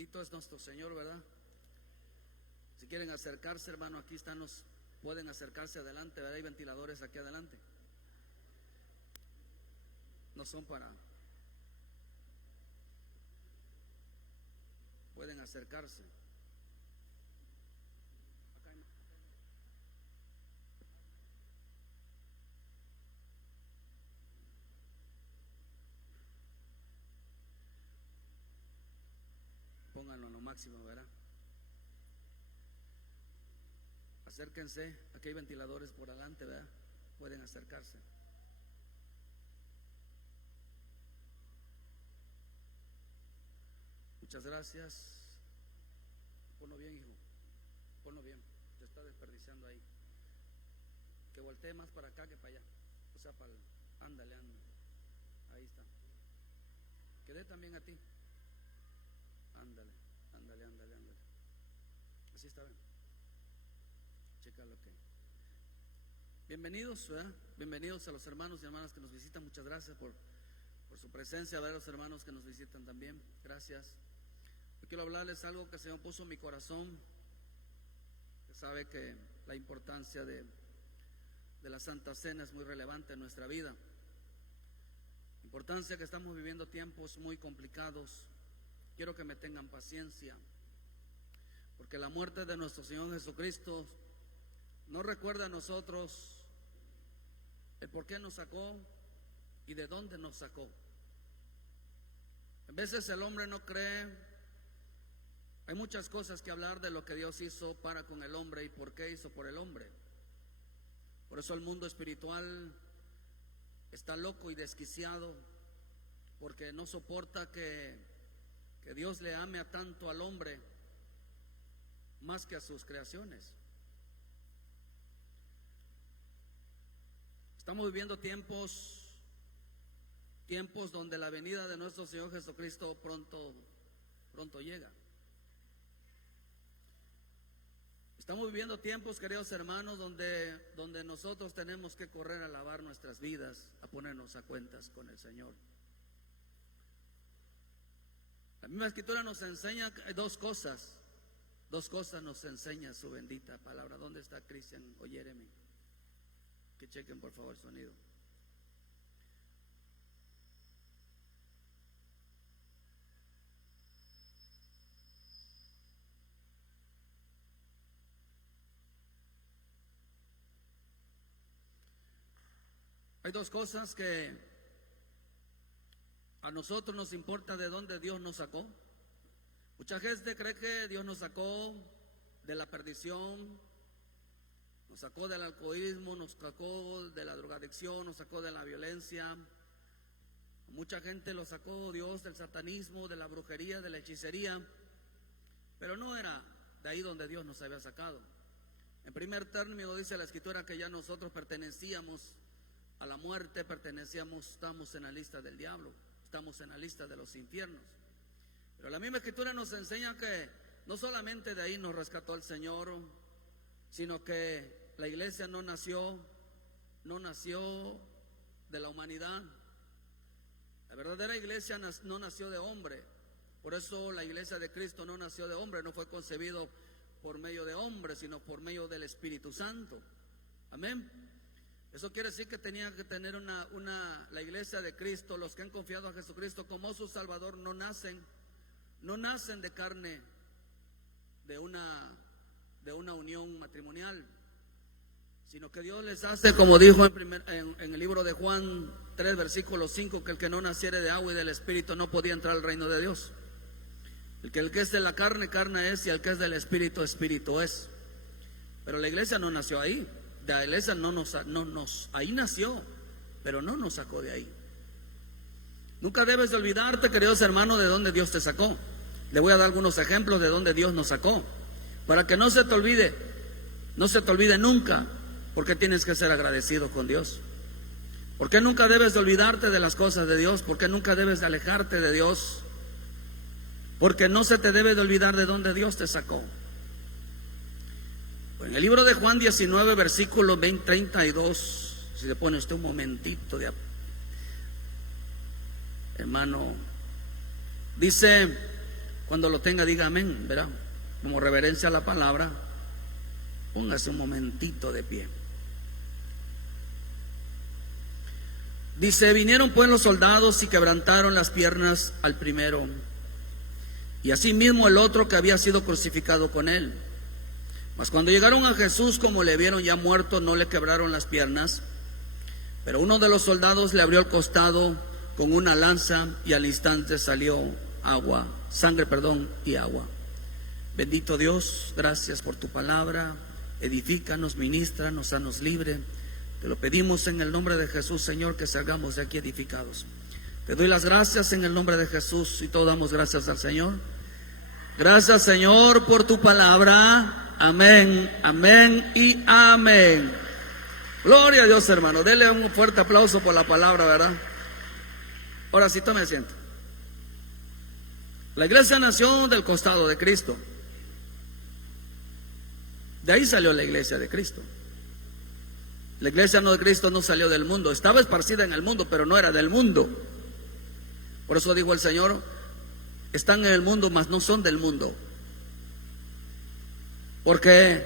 Bendito es nuestro Señor, ¿verdad? Si quieren acercarse, hermano, aquí están pueden acercarse adelante, ¿verdad? Hay ventiladores aquí adelante. No son para... Pueden acercarse. Pónganlo a lo máximo, ¿verdad? Acérquense, aquí hay ventiladores por adelante, ¿verdad? Pueden acercarse. Muchas gracias. Ponlo bien, hijo. Ponlo bien. Se está desperdiciando ahí. Que voltee más para acá que para allá. O sea, para el... Ándale, ándale. Ahí está. Que dé también a ti. Ándale, ándale, ándale, ándale. Así está bien. Checa lo que. Bienvenidos, ¿verdad? Bienvenidos a los hermanos y hermanas que nos visitan. Muchas gracias por su presencia. A ver, los hermanos que nos visitan también. Gracias. Yo quiero hablarles algo que el Señor puso en mi corazón. Usted sabe que la importancia de la Santa Cena es muy relevante en nuestra vida. Importancia que estamos viviendo tiempos muy complicados. Quiero que me tengan paciencia, porque la muerte de nuestro Señor Jesucristo nos recuerda a nosotros el por qué nos sacó y de dónde nos sacó. A veces el hombre no cree. Hay muchas cosas que hablar de lo que Dios hizo para con el hombre y por qué hizo por el hombre. Por eso el mundo espiritual está loco y desquiciado, porque no soporta que Dios le ame a tanto al hombre más que a sus creaciones. Estamos viviendo tiempos donde la venida de nuestro Señor Jesucristo pronto llega. Estamos viviendo tiempos, queridos hermanos, donde nosotros tenemos que correr a lavar nuestras vidas, a ponernos a cuentas con el Señor. La misma Escritura nos enseña dos cosas nos enseña su bendita palabra. ¿Dónde está Cristian o Jeremy? Que chequen por favor el sonido. Hay dos cosas que a nosotros nos importa: de dónde Dios nos sacó. Mucha gente cree que Dios nos sacó de la perdición, nos sacó del alcoholismo, nos sacó de la drogadicción, nos sacó de la violencia. Mucha gente lo sacó Dios del satanismo, de la brujería, de la hechicería, pero no era de ahí donde Dios nos había sacado. En primer término dice la Escritura que ya nosotros pertenecíamos a la muerte, estamos en la lista del diablo, estamos en la lista de los infiernos. Pero la misma Escritura nos enseña que no solamente de ahí nos rescató el Señor, sino que la iglesia no nació de la humanidad. La verdadera iglesia no nació de hombre. Por eso la iglesia de Cristo no nació de hombre, no fue concebido por medio de hombre, sino por medio del Espíritu Santo. Amén. Eso quiere decir que tenía que tener la iglesia de Cristo, los que han confiado a Jesucristo como su Salvador, no nacen de carne, de una unión matrimonial, sino que Dios les hace, como dijo en el libro de Juan 3, versículo 5, que el que no naciere de agua y del Espíritu no podía entrar al reino de Dios. El que es de la carne, carne es, y el que es del Espíritu, Espíritu es. Pero la iglesia no nació ahí. De la iglesia ahí nació, pero no nos sacó de ahí. Nunca debes de olvidarte, queridos hermanos, de dónde Dios te sacó. Le voy a dar algunos ejemplos de dónde Dios nos sacó, para que no se te olvide nunca. Porque tienes que ser agradecido con Dios. Porque nunca debes de olvidarte de las cosas de Dios. Porque nunca debes de alejarte de Dios. Porque no se te debe de olvidar de dónde Dios te sacó. En el libro de Juan 19, versículo 32, si le pone usted un momentito hermano, dice: Cuando lo tenga, diga amén, ¿verdad? Como reverencia a la palabra, póngase un momentito de pie. Dice: vinieron pues los soldados y quebrantaron las piernas al primero, y asimismo el otro que había sido crucificado con él. Mas cuando llegaron a Jesús, como le vieron ya muerto, no le quebraron las piernas. Pero uno de los soldados le abrió el costado con una lanza, y al instante salió sangre y agua. Bendito Dios, gracias por tu palabra. Edifícanos, ministranos, sanos, libre. Te lo pedimos en el nombre de Jesús, Señor, que salgamos de aquí edificados. Te doy las gracias en el nombre de Jesús, y todos damos gracias al Señor. Gracias, Señor, por tu palabra. Amén, amén y amén. Gloria a Dios, hermano. Dele un fuerte aplauso por la palabra, ¿verdad? Ahora sí, tome asiento. La iglesia nació del costado de Cristo. De ahí salió la iglesia de Cristo. La iglesia de Cristo no salió del mundo. Estaba esparcida en el mundo, pero no era del mundo. Por eso dijo el Señor: están en el mundo, mas no son del mundo. Porque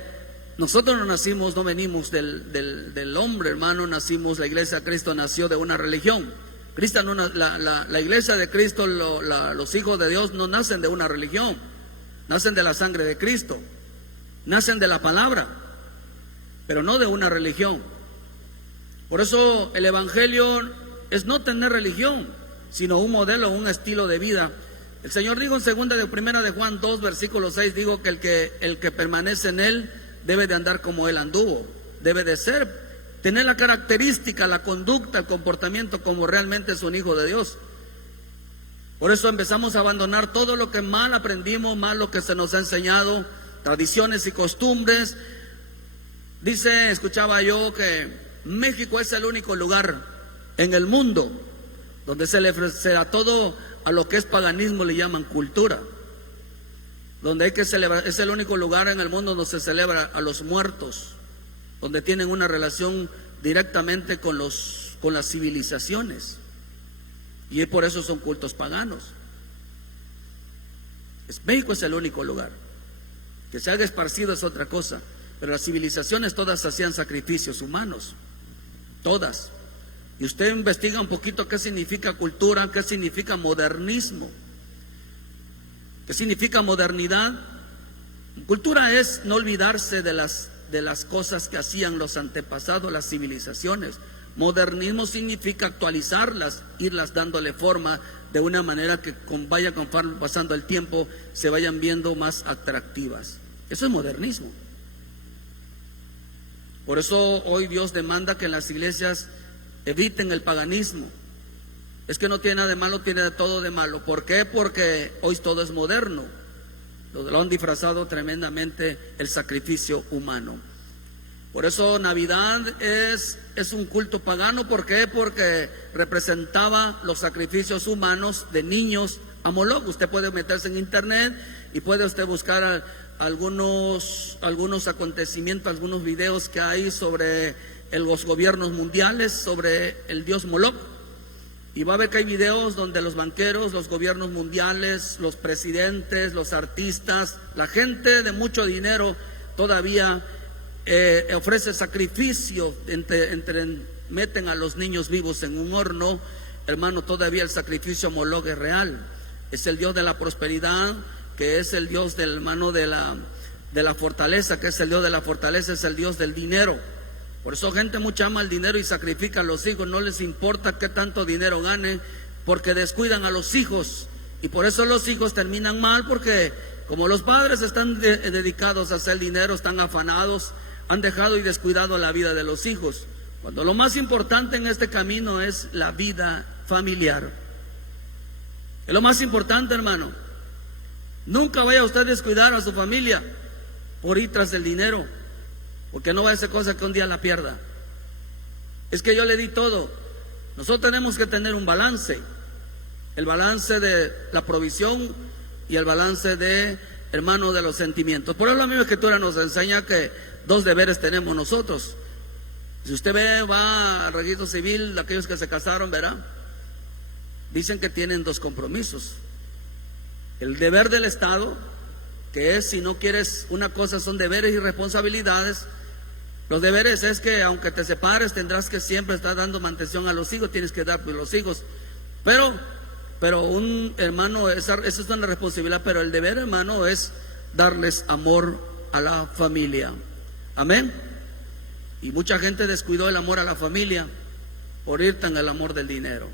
nosotros no nacimos, no venimos del hombre, hermano. Nacimos, la iglesia de Cristo nació de una religión. La iglesia de Cristo, los hijos de Dios no nacen de una religión. Nacen de la sangre de Cristo. Nacen de la palabra, pero no de una religión. Por eso el evangelio es no tener religión, sino un modelo, un estilo de vida. El Señor dijo en primera de Juan 2, versículo 6, digo que el que permanece en Él debe de andar como Él anduvo, debe de tener la característica, la conducta, el comportamiento como realmente es un hijo de Dios. Por eso empezamos a abandonar todo lo que mal aprendimos, mal lo que se nos ha enseñado, tradiciones y costumbres. Escuchaba yo que México es el único lugar en el mundo donde a todo a lo que es paganismo le llaman cultura, donde hay que celebrar. Es el único lugar en el mundo donde se celebra a los muertos, donde tienen una relación directamente con las civilizaciones, y por eso son cultos paganos. México es el único lugar. Que se haga esparcido es otra cosa, pero las civilizaciones todas hacían sacrificios humanos, todas. Y usted investiga un poquito qué significa cultura, qué significa modernismo, qué significa modernidad. Cultura es no olvidarse de las cosas que hacían los antepasados, las civilizaciones. Modernismo significa actualizarlas, irlas dándole forma de una manera que conforme pasando el tiempo se vayan viendo más atractivas. Eso es modernismo. Por eso hoy Dios demanda que en las iglesias eviten el paganismo. Es que no tiene nada de malo, tiene de todo de malo. ¿Por qué? Porque hoy todo es moderno. Lo han disfrazado tremendamente el sacrificio humano. Por eso Navidad es un culto pagano. ¿Por qué? Porque representaba los sacrificios humanos de niños a Moloch. Usted puede meterse en internet y puede usted buscar algunos acontecimientos, algunos videos que hay sobre los gobiernos mundiales, sobre el dios Moloch. Y va a ver que hay videos donde los banqueros, los gobiernos mundiales, los presidentes, los artistas, la gente de mucho dinero todavía ofrece sacrificio, meten a los niños vivos en un horno. Hermano, todavía el sacrificio a Moloch es real. Es el dios de la prosperidad, que es el dios del hermano de la fortaleza, que es el dios de la fortaleza, es el dios del dinero. Por eso gente mucha ama el dinero y sacrifica a los hijos. No les importa qué tanto dinero ganen, porque descuidan a los hijos. Y por eso los hijos terminan mal, porque como los padres están dedicados a hacer dinero, están afanados, han dejado y descuidado la vida de los hijos, cuando lo más importante en este camino es la vida familiar. Es lo más importante, hermano. Nunca vaya usted a descuidar a su familia por ir tras el dinero, porque no va a ser cosa que un día la pierda. Es que yo le di todo. Nosotros tenemos que tener un balance, el balance de la provisión y el balance de, hermano, de los sentimientos. Por eso la misma Escritura nos enseña que dos deberes tenemos nosotros. Si usted va al registro civil, aquellos que se casaron, verá, dicen que tienen dos compromisos: el deber del Estado, que es, si no quieres, una cosa son deberes y responsabilidades. Los deberes es que aunque te separes tendrás que siempre estar dando mantención a los hijos, tienes que dar pues los hijos, pero un hermano, eso es una responsabilidad, pero el deber, hermano, es darles amor a la familia. Amén. Y mucha gente descuidó el amor a la familia por ir tan al amor del dinero,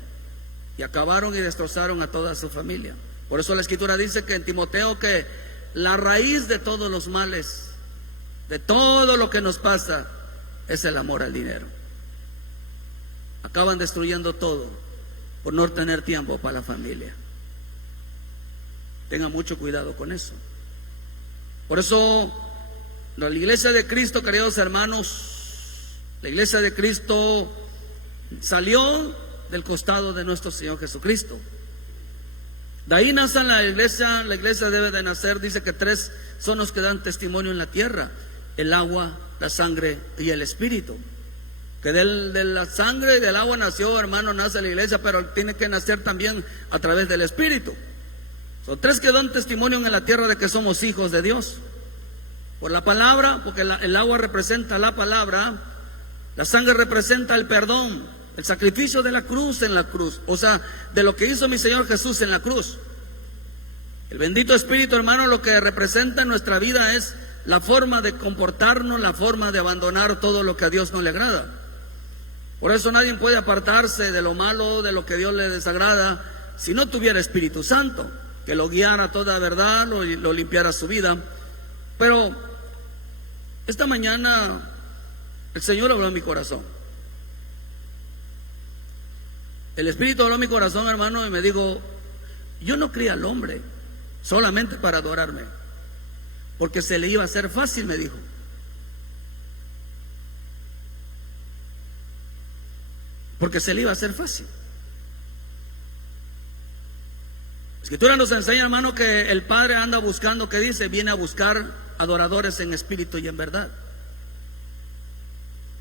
y acabaron y destrozaron a toda su familia. Por eso la Escritura dice que en Timoteo que la raíz de todos los males, de todo lo que nos pasa, es el amor al dinero. Acaban destruyendo todo por no tener tiempo para la familia. Tengan mucho cuidado con eso. Por eso la iglesia de Cristo, queridos hermanos, la iglesia de Cristo salió del costado de nuestro Señor Jesucristo. De ahí nace la iglesia debe de nacer, dice que 3 son los que dan testimonio en la tierra: el agua, la sangre y el espíritu. Que de la sangre y del agua nació, hermano, nace la iglesia, pero tiene que nacer también a través del espíritu. Son 3 que dan testimonio en la tierra de que somos hijos de Dios. Por la palabra, porque el agua representa la palabra, la sangre representa el perdón, el sacrificio de la cruz en la cruz, o sea, de lo que hizo mi Señor Jesús en la cruz. El bendito Espíritu, hermano, lo que representa en nuestra vida es la forma de comportarnos, la forma de abandonar todo lo que a Dios no le agrada. Por eso nadie puede apartarse de lo malo, de lo que a Dios le desagrada, si no tuviera Espíritu Santo, que lo guiara a toda verdad, lo limpiara su vida. Pero esta mañana el Señor habló en mi corazón. El Espíritu habló en mi corazón, hermano, y me dijo: yo no crié al hombre solamente para adorarme, porque se le iba a hacer fácil, me dijo. Porque se le iba a hacer fácil. La Escritura nos enseña, hermano, que el Padre anda buscando, ¿qué dice? Viene a buscar adoradores en espíritu y en verdad.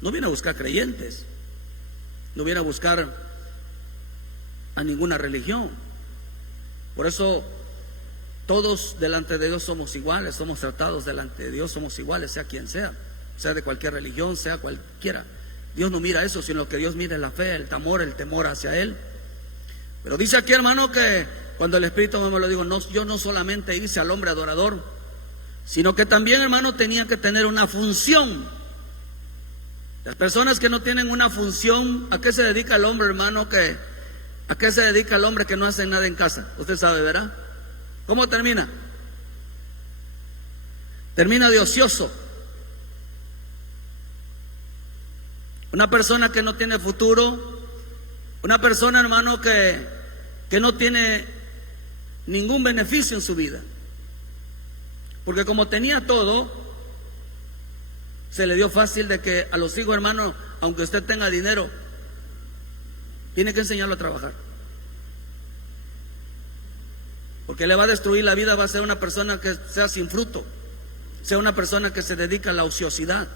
No viene a buscar creyentes, no viene a buscar a ninguna religión. Por eso todos delante de Dios somos iguales, somos tratados delante de Dios, somos iguales, sea quien sea de cualquier religión, sea cualquiera. Dios no mira eso, sino que Dios mira la fe, el temor hacia Él. Pero dice aquí, hermano, que cuando el Espíritu me lo dijo, yo no solamente hice al hombre adorador, sino que también, hermano, tenía que tener una función. Las personas que no tienen una función, ¿a qué se dedica el hombre, hermano? ¿A qué se dedica el hombre que no hace nada en casa? Usted sabe, ¿verdad? ¿Cómo termina? Termina de ocioso. Una persona que no tiene futuro, una persona, hermano, que no tiene ningún beneficio en su vida. Porque como tenía todo, se le dio fácil de que a los hijos, hermano, aunque usted tenga dinero, tiene que enseñarlo a trabajar. Porque le va a destruir la vida, va a ser una persona que sea sin fruto, sea una persona que se dedica a la ociosidad,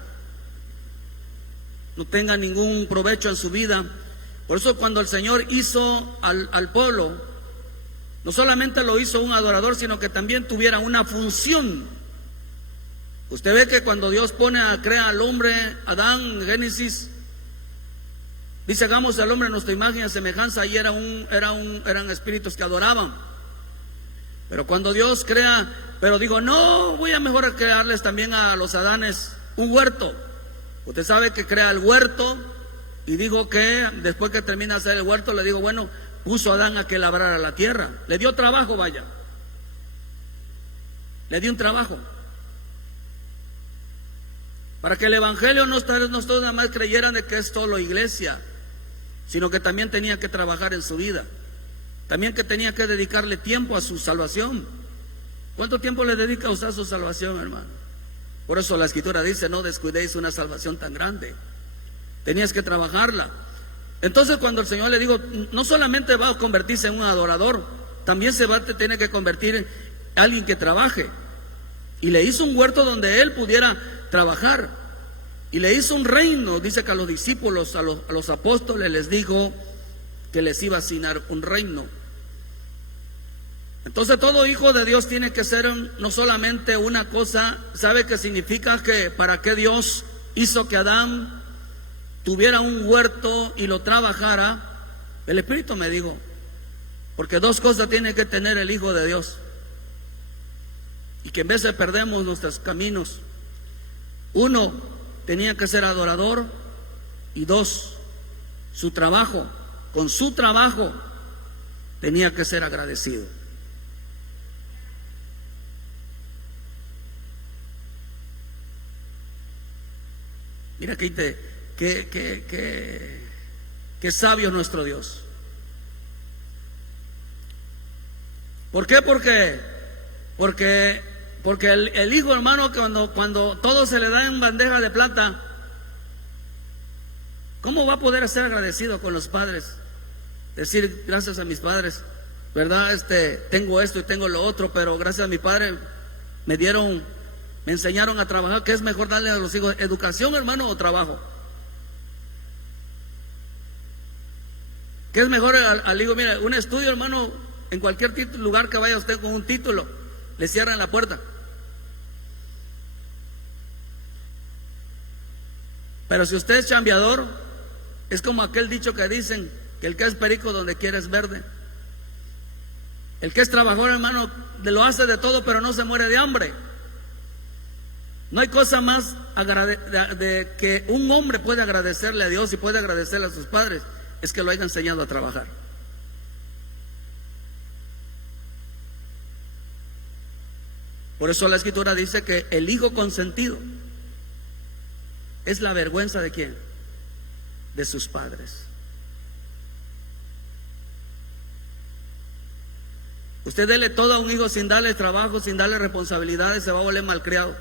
no tenga ningún provecho en su vida. Por eso cuando el Señor hizo al pueblo, no solamente lo hizo un adorador, sino que también tuviera una función. Usted ve que cuando Dios crea al hombre, Adán, en Génesis, dice: hagamos al hombre a nuestra imagen y semejanza, y eran espíritus que adoraban. Pero cuando Dios crea, pero dijo: no, voy a mejor crearles también a los Adanes un huerto. Usted sabe que crea el huerto, y dijo que después que termina de hacer el huerto, le digo, bueno, puso a Adán a que labrara la tierra. Le dio trabajo, vaya. Le dio un trabajo. Para que el evangelio no todos nada más creyeran de que es solo iglesia, sino que también tenía que trabajar en su vida. También que tenía que dedicarle tiempo a su salvación. ¿Cuánto tiempo le dedica usted a su salvación, hermano? Por eso la Escritura dice: no descuidéis una salvación tan grande. Tenías que trabajarla. Entonces cuando el Señor le dijo, no solamente va a convertirse en un adorador, también tiene que convertir en alguien que trabaje. Y le hizo un huerto donde él pudiera trabajar. Y le hizo un reino. Dice que a los discípulos, a los apóstoles les dijo que les iba a asignar un reino. Entonces todo hijo de Dios tiene que ser no solamente una cosa. ¿Sabe qué significa? Que para qué Dios hizo que Adán tuviera un huerto y lo trabajara. El Espíritu me dijo, porque dos cosas tiene que tener el Hijo de Dios, y que en vez de perdemos nuestros caminos. Uno, tenía que ser adorador, y dos, su trabajo, con su trabajo tenía que ser agradecido. Mira qué sabio nuestro Dios. ¿Por qué? Porque el hijo, hermano, cuando todo se le da en bandeja de plata, ¿cómo va a poder ser agradecido con los padres? Decir, gracias a mis padres, ¿verdad? Tengo esto y tengo lo otro, pero gracias a mi padre me enseñaron a trabajar. ¿Qué es mejor darle a los hijos? ¿Educación, hermano, o trabajo? ¿Qué es mejor al hijo? Mira, un estudio, hermano, en cualquier lugar que vaya usted con un título, le cierran la puerta. Pero si usted es chambeador, es como aquel dicho que dicen, que el que es perico donde quiera es verde. El que es trabajador, hermano, lo hace de todo, pero no se muere de hambre. No hay cosa más de que un hombre puede agradecerle a Dios y puede agradecerle a sus padres, es que lo haya enseñado a trabajar. Por eso la Escritura dice que el hijo consentido es la vergüenza ¿de quién? De sus padres. Usted dele todo a un hijo sin darle trabajo, sin darle responsabilidades, se va a volver malcriado.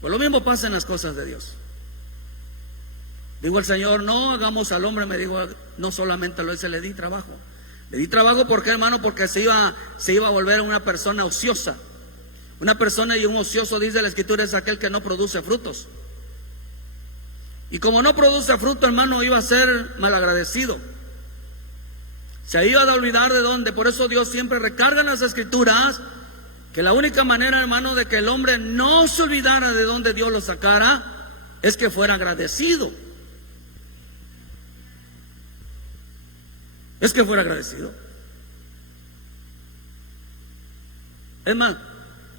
Pues lo mismo pasa en las cosas de Dios. Digo el Señor, no hagamos al hombre, me dijo, no solamente lo hice, le di trabajo. Le di trabajo, ¿por qué, hermano? Porque se iba a volver una persona ociosa. Una persona, y un ocioso, dice la Escritura, es aquel que no produce frutos. Y como no produce fruto, hermano, iba a ser malagradecido. Se iba a olvidar de dónde. Por eso Dios siempre recarga en las Escrituras que la única manera, hermano, de que el hombre no se olvidara de dónde Dios lo sacara es que fuera agradecido. Es que fuera agradecido. Es más,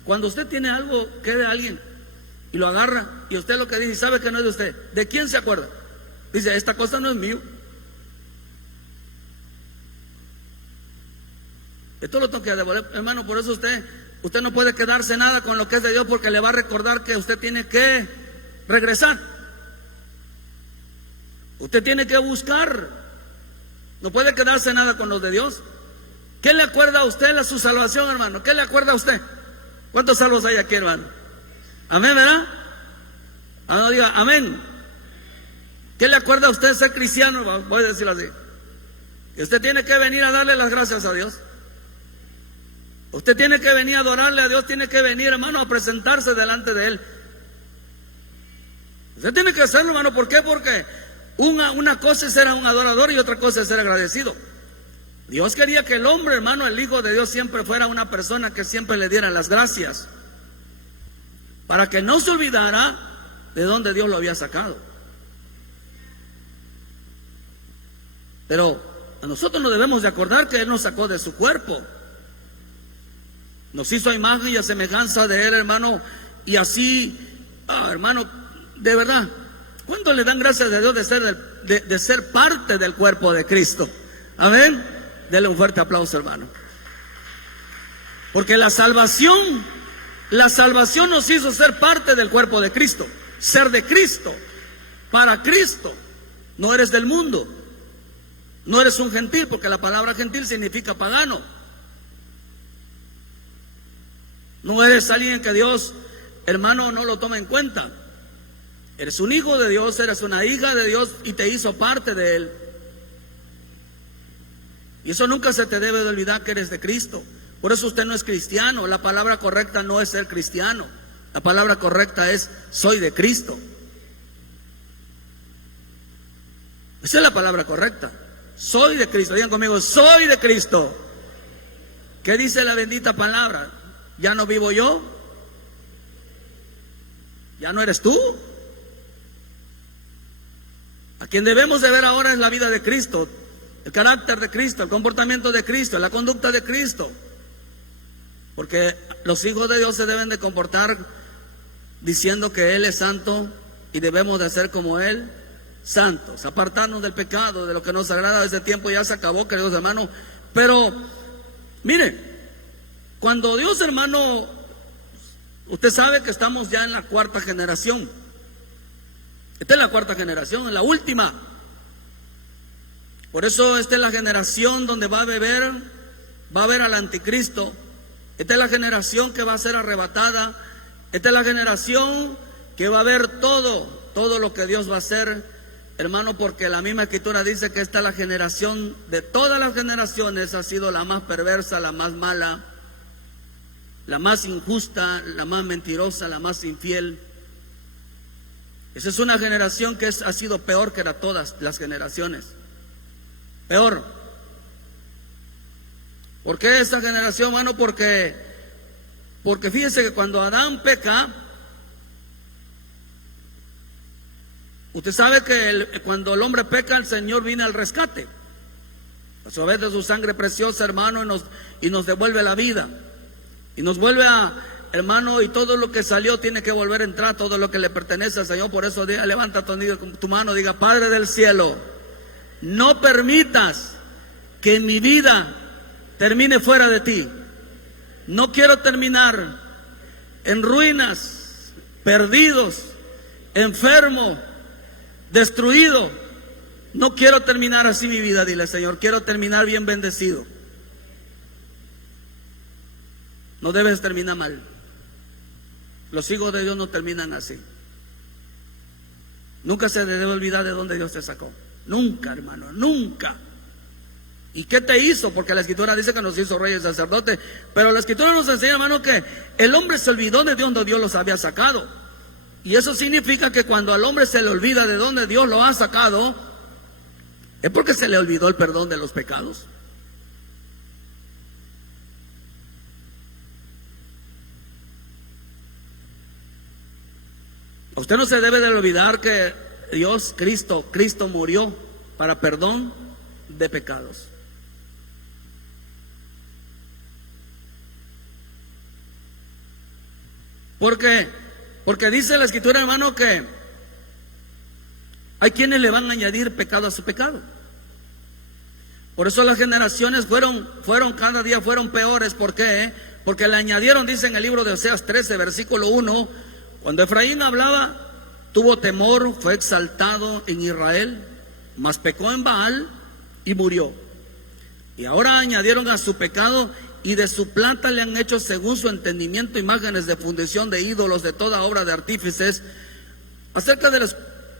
cuando usted tiene algo que es de alguien y lo agarra y usted lo que dice, sabe que no es de usted, ¿de quién se acuerda? Dice, esta cosa no es mío. Esto lo tengo que devolver, hermano. Por eso usted no puede quedarse nada con lo que es de Dios, porque le va a recordar que usted tiene que regresar. Usted tiene que buscar. No puede quedarse nada con los de Dios. ¿Qué le acuerda a usted a su salvación, hermano? ¿Qué le acuerda a usted? ¿Cuántos salvos hay aquí, hermano? Amén, ¿verdad? No diga amén. ¿Qué le acuerda a usted ser cristiano? Voy a decirlo así. Y usted tiene que venir a darle las gracias a Dios. Usted tiene que venir a adorarle a Dios. Tiene que venir, hermano, a presentarse delante de Él. Usted tiene que hacerlo, hermano. ¿Por qué? Porque una cosa es ser un adorador y otra cosa es ser agradecido. Dios quería que el hombre, hermano, el Hijo de Dios, siempre fuera una persona que siempre le diera las gracias, para que no se olvidara de dónde Dios lo había sacado. Pero a nosotros nos debemos de acordar que Él nos sacó de su cuerpo, nos hizo a imagen y a semejanza de Él, hermano. Y así, hermano, de verdad, ¿cuánto le dan gracias a Dios de ser parte del cuerpo de Cristo? Amén. Dele un fuerte aplauso, hermano. Porque la salvación nos hizo ser parte del cuerpo de Cristo, ser de Cristo, para Cristo. No eres del mundo, no eres un gentil, porque la palabra gentil significa pagano. No eres alguien que Dios, hermano, no lo toma en cuenta. Eres un hijo de Dios, eres una hija de Dios y te hizo parte de Él. Y eso nunca se te debe de olvidar, que eres de Cristo. Por eso usted no es cristiano. La palabra correcta no es ser cristiano. La palabra correcta es soy de Cristo. Esa es la palabra correcta. Soy de Cristo. Digan conmigo, soy de Cristo. ¿Qué dice la bendita palabra? Ya no vivo yo. Ya no eres tú. A quien debemos de ver ahora es la vida de Cristo, el carácter de Cristo, el comportamiento de Cristo, la conducta de Cristo. Porque los hijos de Dios se deben de comportar diciendo que Él es santo y debemos de hacer como Él, santos, apartarnos del pecado, de lo que nos agrada. Ese tiempo ya se acabó, queridos hermanos. Pero, mire, cuando Dios, hermano, usted sabe que estamos ya en la cuarta generación. Esta es la cuarta generación, en la última. Por eso esta es la generación donde va a haber al anticristo. Esta es la generación que va a ser arrebatada. Esta es la generación que va a ver todo lo que Dios va a hacer, hermano, porque la misma escritura dice que esta es la generación de todas las generaciones, ha sido la más perversa, la más mala, la más injusta, la más mentirosa, la más infiel. Esa es una generación que ha sido peor que todas las generaciones. Peor. ¿Por qué esta generación, hermano? Porque fíjense que cuando Adán peca, usted sabe que cuando el hombre peca, el Señor viene al rescate. A través de su sangre preciosa, hermano, y nos devuelve la vida. Y nos vuelve hermano, y todo lo que salió tiene que volver a entrar, todo lo que le pertenece al Señor. Por eso levanta tu mano, diga: Padre del cielo, no permitas que mi vida termine fuera de ti. No quiero terminar en ruinas, perdidos, enfermo, destruido. No quiero terminar así mi vida, dile: Señor, quiero terminar bien bendecido. No debes terminar mal. Los hijos de Dios no terminan así. Nunca se debe olvidar de dónde Dios te sacó. Nunca, hermano, nunca. ¿Y qué te hizo? Porque la escritura dice que nos hizo reyes y sacerdotes. Pero la escritura nos enseña, hermano, que el hombre se olvidó de donde Dios los había sacado. Y eso significa que cuando al hombre se le olvida de dónde Dios lo ha sacado, es porque se le olvidó el perdón de los pecados. Usted no se debe de olvidar que Dios, Cristo murió para perdón de pecados. Porque dice la escritura, hermano, que hay quienes le van a añadir pecado a su pecado. Por eso las generaciones fueron cada día fueron peores. ¿Por qué? Porque le añadieron, dice en el libro de Oseas 13, versículo 1, cuando Efraín hablaba, tuvo temor, fue exaltado en Israel, mas pecó en Baal y murió. Y ahora añadieron a su pecado, y de su plata le han hecho según su entendimiento imágenes de fundición de ídolos, de toda obra de artífices, acerca de las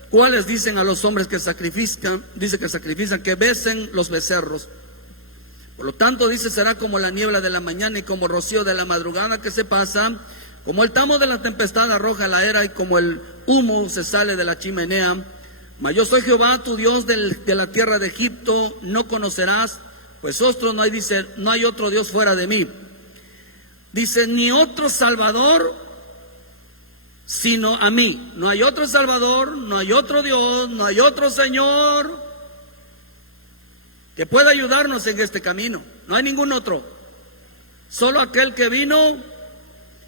cuales dicen a los hombres que sacrifican, que besen los becerros. Por lo tanto, dice, será como la niebla de la mañana y como rocío de la madrugada que se pasa, como el tamo de la tempestad arroja la era y como el humo se sale de la chimenea. Mas yo soy Jehová, tu Dios de la tierra de Egipto, no conocerás, pues otro no hay, dice, no hay otro Dios fuera de mí. Dice, ni otro Salvador sino a mí. No hay otro Salvador, no hay otro Dios, no hay otro Señor que pueda ayudarnos en este camino. No hay ningún otro. Solo aquel que vino,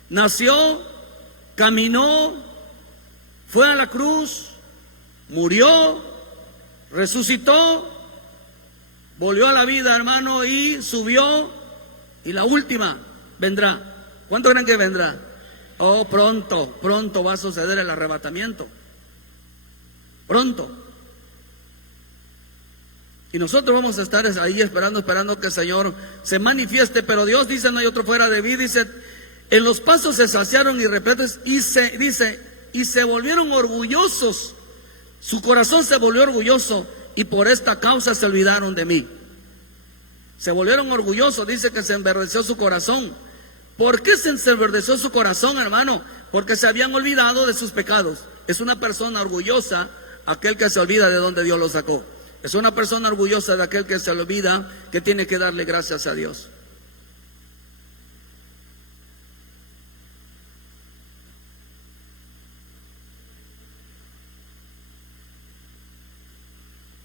nació, caminó, fue a la cruz, murió, resucitó, volvió a la vida, hermano, y subió, y la última vendrá. ¿Cuánto creen que vendrá? Oh, pronto va a suceder el arrebatamiento. Pronto. Y nosotros vamos a estar ahí esperando que el Señor se manifieste. Pero Dios dice, no hay otro fuera de mí. Dice, en los pasos se saciaron y repletos, y se volvieron orgullosos. Su corazón se volvió orgulloso, y por esta causa se olvidaron de mí. Se volvieron orgullosos, dice que se enverdeció su corazón. ¿Por qué se enverdeció su corazón, hermano? Porque se habían olvidado de sus pecados. Es una persona orgullosa aquel que se olvida de donde Dios lo sacó. Es una persona orgullosa de aquel que se le olvida que tiene que darle gracias a Dios.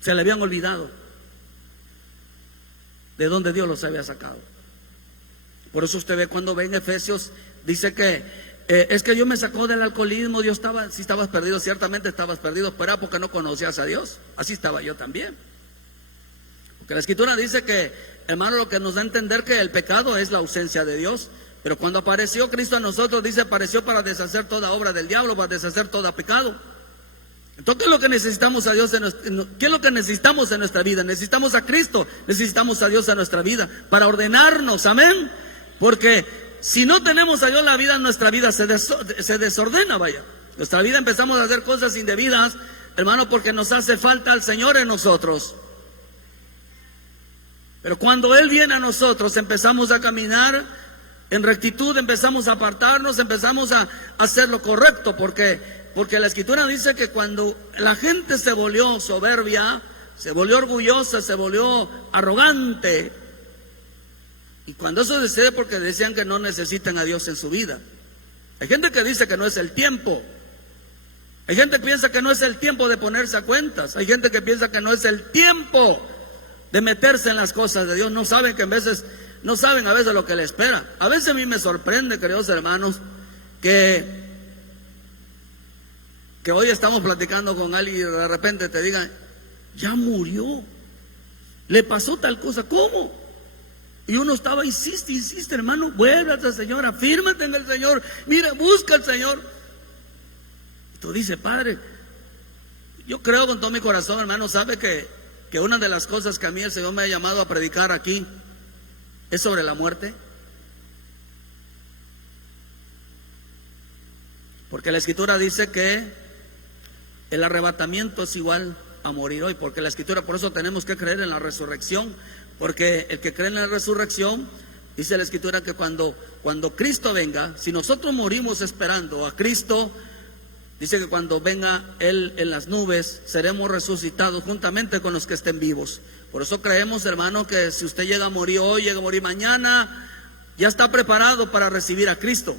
Se le habían olvidado de dónde Dios los había sacado. Por eso usted ve cuando ve en Efesios, dice que es que Dios me sacó del alcoholismo. Dios estaba, si estabas perdido, ciertamente estabas perdido, pero era porque no conocías a Dios. Así estaba yo también. Porque la Escritura dice que, hermano, lo que nos da a entender que el pecado es la ausencia de Dios. Pero cuando apareció Cristo a nosotros, dice, apareció para deshacer toda obra del diablo, para deshacer todo pecado. Entonces, ¿qué es lo que necesitamos a Dios ¿qué es lo que necesitamos en nuestra vida? Necesitamos a Cristo, necesitamos a Dios en nuestra vida para ordenarnos, amén. Porque si no tenemos a Dios, la vida en nuestra vida se desordena, vaya. Nuestra vida empezamos a hacer cosas indebidas, hermano, porque nos hace falta al Señor en nosotros. Pero cuando Él viene a nosotros, empezamos a caminar en rectitud, empezamos a apartarnos, empezamos a hacer lo correcto, porque la Escritura dice que cuando la gente se volvió soberbia, se volvió orgullosa, se volvió arrogante, y cuando eso sucede porque decían que no necesitan a Dios en su vida. Hay gente que dice que no es el tiempo. Hay gente que piensa que no es el tiempo de ponerse a cuentas. Hay gente que piensa que no es el tiempo de meterse en las cosas de Dios. No saben a veces lo que le espera. A veces a mí me sorprende, queridos hermanos, que hoy estamos platicando con alguien y de repente te digan, ya murió, le pasó tal cosa. ¿Cómo? Y uno estaba, insiste, hermano, vuélvete al Señor, afírmate en el Señor, mira, busca al Señor. Y tú dices, Padre, yo creo con todo mi corazón, hermano, sabe que una de las cosas que a mí el Señor me ha llamado a predicar aquí es sobre la muerte. Porque la Escritura dice que el arrebatamiento es igual a morir hoy, porque la Escritura, por eso tenemos que creer en la resurrección, porque el que cree en la resurrección, dice la Escritura que cuando Cristo venga, si nosotros morimos esperando a Cristo, dice que cuando venga Él en las nubes, seremos resucitados juntamente con los que estén vivos. Por eso creemos, hermano, que si usted llega a morir hoy, llega a morir mañana, ya está preparado para recibir a Cristo.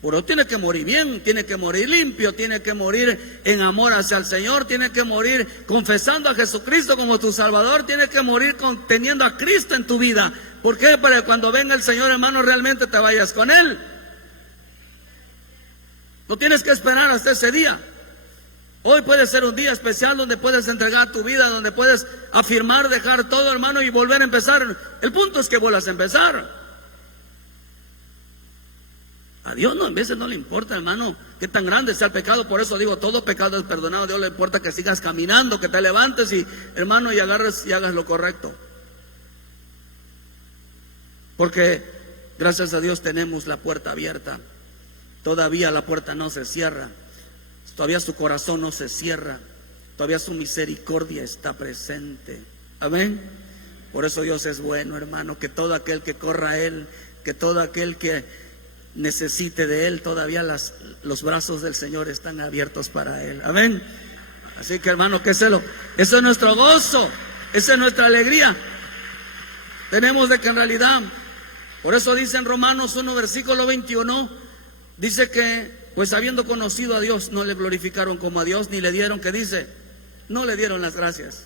Pero tiene que morir bien, tiene que morir limpio, tiene que morir en amor hacia el Señor, tiene que morir confesando a Jesucristo como tu Salvador, tiene que morir teniendo a Cristo en tu vida. ¿Por qué? Para que cuando venga el Señor, hermano, realmente te vayas con Él. No tienes que esperar hasta ese día. Hoy puede ser un día especial donde puedes entregar tu vida, donde puedes afirmar, dejar todo, hermano, y volver a empezar. El punto es que vuelvas a empezar. A Dios a veces no le importa, hermano, qué tan grande sea el pecado. Por eso digo, todo pecado es perdonado. A Dios le importa que sigas caminando, que te levantes y, hermano, y agarres y hagas lo correcto. Porque gracias a Dios tenemos la puerta abierta. Todavía la puerta no se cierra. Todavía su corazón no se cierra. Todavía su misericordia está presente. Amén. Por eso Dios es bueno, hermano, que todo aquel que corra a Él, que todo aquel que necesite de Él, todavía los brazos del Señor están abiertos para Él. Amén. Así que, hermano, eso es nuestro gozo, esa es nuestra alegría. Tenemos de que en realidad, por eso dice en Romanos 1 versículo 21, dice que pues habiendo conocido a Dios no le glorificaron como a Dios, ni le dieron, ¿qué dice? No le dieron las gracias.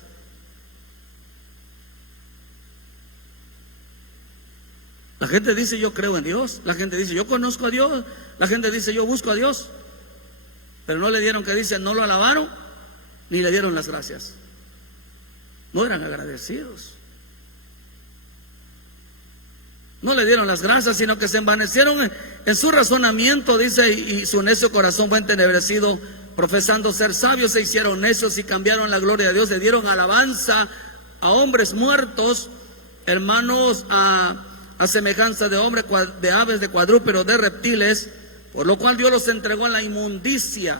La gente dice yo creo en Dios, la gente dice yo conozco a Dios, la gente dice yo busco a Dios, pero no le dieron, que dice, no lo alabaron ni le dieron las gracias. No eran agradecidos. No le dieron las gracias, sino que se envanecieron en su razonamiento, dice, y su necio corazón fue entenebrecido, profesando ser sabios, se hicieron necios y cambiaron la gloria de Dios, le dieron alabanza a hombres muertos, hermanos, a semejanza de hombres, de aves, de cuadrúpedos, de reptiles, por lo cual Dios los entregó a la inmundicia,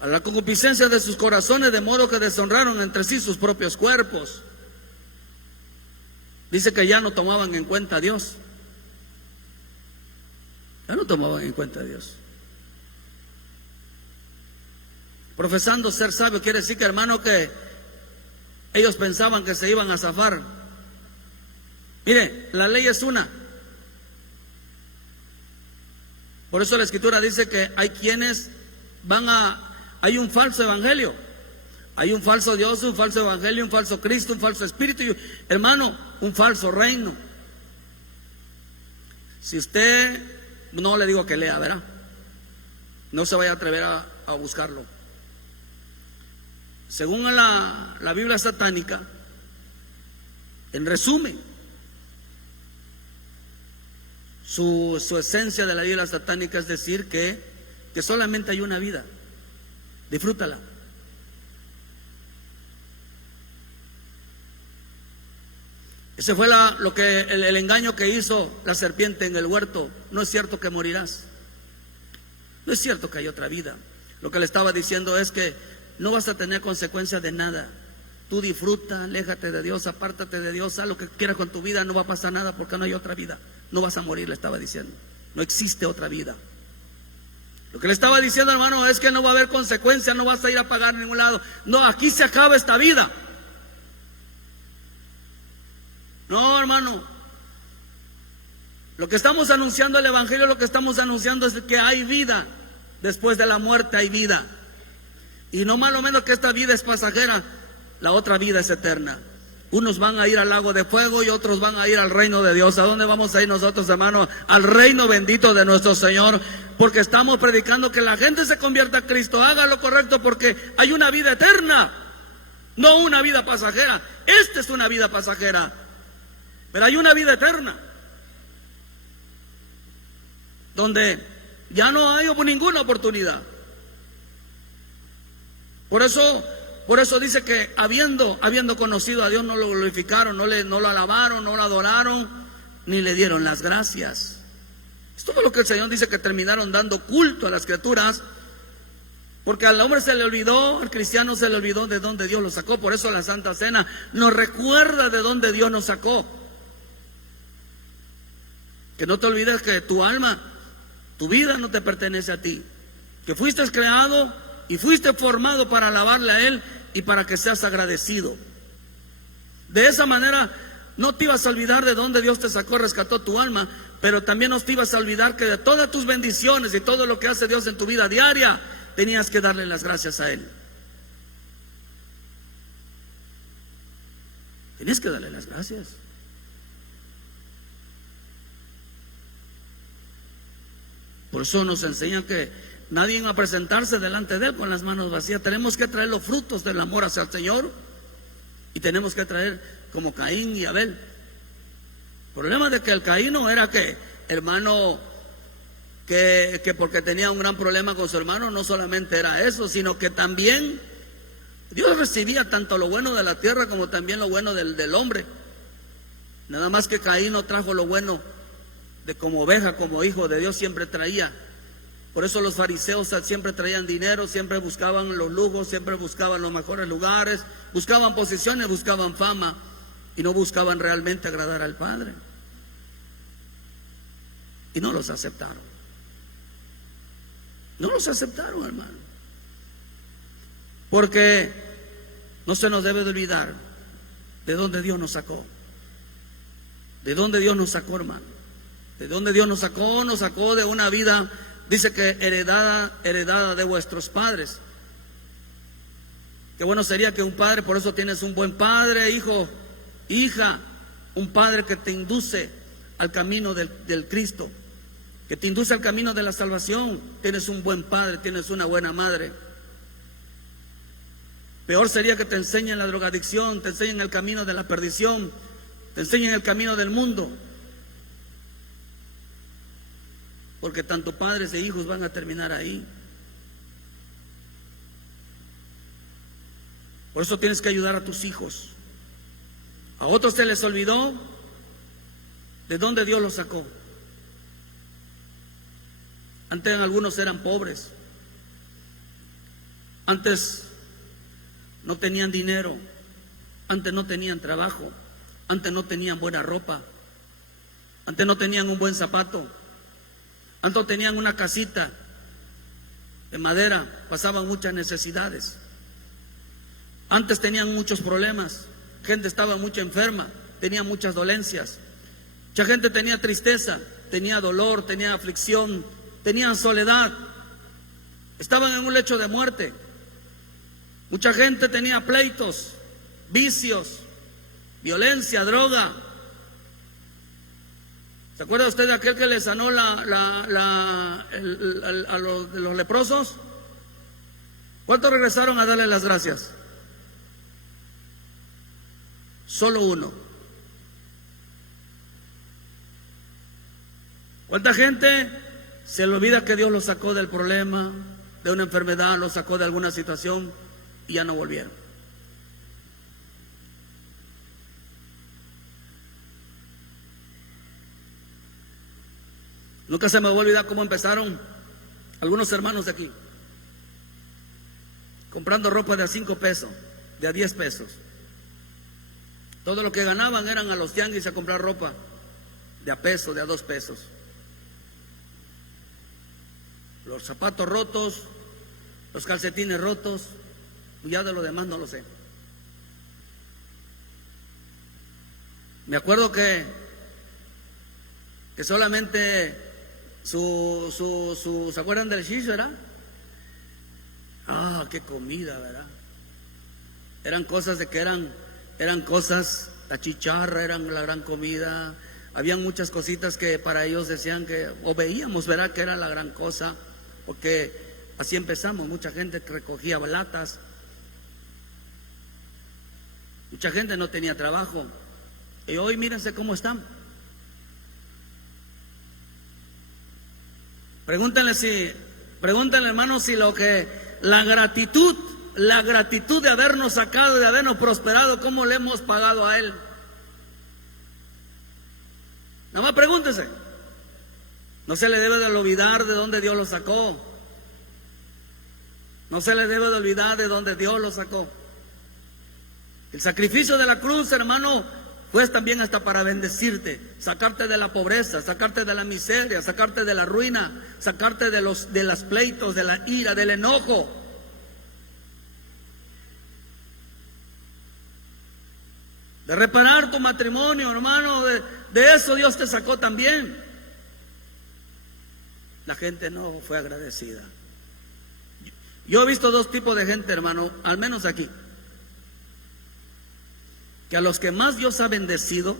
a la concupiscencia de sus corazones, de modo que deshonraron entre sí sus propios cuerpos. Dice que ya no tomaban en cuenta a Dios. Ya no tomaban en cuenta a Dios. Profesando ser sabio quiere decir que, hermano, que Ellos pensaban que se iban a zafar. Mire, la ley es una. Por eso la Escritura dice que hay quienes hay un falso evangelio, hay un falso Dios, un falso evangelio, un falso Cristo, un falso espíritu, y, hermano, un falso reino. Si usted, no le digo que lea, ¿verdad? No se vaya a atrever a buscarlo. Según la Biblia satánica, en resumen, su esencia de la Biblia satánica es decir que solamente hay una vida. Disfrútala. Ese fue el engaño que hizo la serpiente en el huerto. No es cierto que morirás. No es cierto que hay otra vida. Lo que le estaba diciendo es que no vas a tener consecuencias de nada. Tú disfruta, aléjate de Dios, apártate de Dios, haz lo que quieras con tu vida, no va a pasar nada porque no hay otra vida. No vas a morir, le estaba diciendo. No existe otra vida. Lo que le estaba diciendo, hermano, es que no va a haber consecuencias, no vas a ir a pagar en ningún lado. No, aquí se acaba esta vida. No, hermano. Lo que estamos anunciando el evangelio, lo que estamos anunciando es que hay vida. Después de la muerte hay vida. Y no más o menos que esta vida es pasajera, la otra vida es eterna. Unos van a ir al lago de fuego y otros van a ir al reino de Dios. ¿A dónde vamos a ir nosotros, hermano? Al reino bendito de nuestro Señor. Porque estamos predicando que la gente se convierta a Cristo, haga lo correcto, porque hay una vida eterna, no una vida pasajera. Esta es una vida pasajera, pero hay una vida eterna, donde ya no hay ninguna oportunidad. Por eso dice que habiendo conocido a Dios, no lo glorificaron, no lo alabaron, no lo adoraron, ni le dieron las gracias. Es todo lo que el Señor dice, que terminaron dando culto a las criaturas, porque al hombre se le olvidó, al cristiano se le olvidó de dónde Dios lo sacó. Por eso la Santa Cena nos recuerda de dónde Dios nos sacó. Que no te olvides que tu alma, tu vida no te pertenece a ti, que fuiste creado y fuiste formado para alabarle a Él y para que seas agradecido. De esa manera no te ibas a olvidar de dónde Dios te sacó, rescató tu alma, pero también no te ibas a olvidar que de todas tus bendiciones y todo lo que hace Dios en tu vida diaria, tenías que darle las gracias a Él. Tenías que darle las gracias. Por eso nos enseñan que nadie va a presentarse delante de Él con las manos vacías. Tenemos que traer los frutos del amor hacia el Señor, y tenemos que traer como Caín y Abel. El problema de que el Caíno era que, hermano, que porque tenía un gran problema con su hermano, no solamente era eso, sino que también Dios recibía tanto lo bueno de la tierra como también lo bueno del hombre. Nada más que Caín no trajo lo bueno de como oveja, como hijo de Dios siempre traía. Por eso los fariseos siempre traían dinero, siempre buscaban los lujos, siempre buscaban los mejores lugares, buscaban posiciones, buscaban fama, y no buscaban realmente agradar al Padre. Y no los aceptaron. No los aceptaron, hermano. Porque no se nos debe de olvidar de dónde Dios nos sacó. De dónde Dios nos sacó, hermano. De dónde Dios nos sacó de una vida, dice que heredada de vuestros padres. Qué bueno sería que un padre, por eso tienes un buen padre, hijo, hija, un padre que te induce al camino del Cristo, que te induce al camino de la salvación. Tienes un buen padre, tienes una buena madre. Peor sería que te enseñen la drogadicción, te enseñen el camino de la perdición, te enseñen el camino del mundo. Porque tanto padres e hijos van a terminar ahí. Por eso tienes que ayudar a tus hijos. A otros se les olvidó de dónde Dios los sacó. Antes algunos eran pobres. Antes no tenían dinero. Antes no tenían trabajo. Antes no tenían buena ropa. Antes no tenían un buen zapato. Antes tenían una casita de madera. Pasaban muchas necesidades. Antes tenían muchos problemas, gente estaba mucho enferma, tenía muchas dolencias, mucha gente tenía tristeza, tenía dolor, tenía aflicción, tenía soledad, estaban en un lecho de muerte. Mucha gente tenía pleitos, vicios, violencia, droga. ¿Se acuerda usted de aquel que le sanó a los leprosos? ¿Cuántos regresaron a darle las gracias? Solo uno. ¿Cuánta gente se le olvida que Dios los sacó del problema, de una enfermedad, los sacó de alguna situación y ya no volvieron? Nunca se me va a olvidar cómo empezaron algunos hermanos de aquí, comprando ropa de a 5 pesos, de a 10 pesos. Todo lo que ganaban eran a los tianguis a comprar ropa de a peso, de a 2 pesos. Los zapatos rotos, los calcetines rotos, y ya de lo demás no lo sé. Me acuerdo que solamente ¿se acuerdan del shish, verdad? Ah, qué comida, ¿verdad? Eran cosas de que eran cosas, la chicharra, eran la gran comida. Habían muchas cositas que para ellos decían que, o veíamos, ¿verdad?, que era la gran cosa, porque así empezamos. Mucha gente recogía latas, mucha gente no tenía trabajo, y hoy mírense cómo están. Pregúntenle, hermanos, si la gratitud de habernos sacado, de habernos prosperado, ¿cómo le hemos pagado a Él? Nada más pregúntese. No se le debe de olvidar de dónde Dios lo sacó. No se le debe de olvidar de dónde Dios lo sacó. El sacrificio de la cruz, hermano, pues también hasta para bendecirte, sacarte de la pobreza, sacarte de la miseria, sacarte de la ruina, sacarte de los pleitos, de la ira, del enojo. De reparar tu matrimonio, hermano, de eso Dios te sacó también. La gente no fue agradecida. Yo he visto 2 tipos de gente, hermano, al menos aquí, que a los que más Dios ha bendecido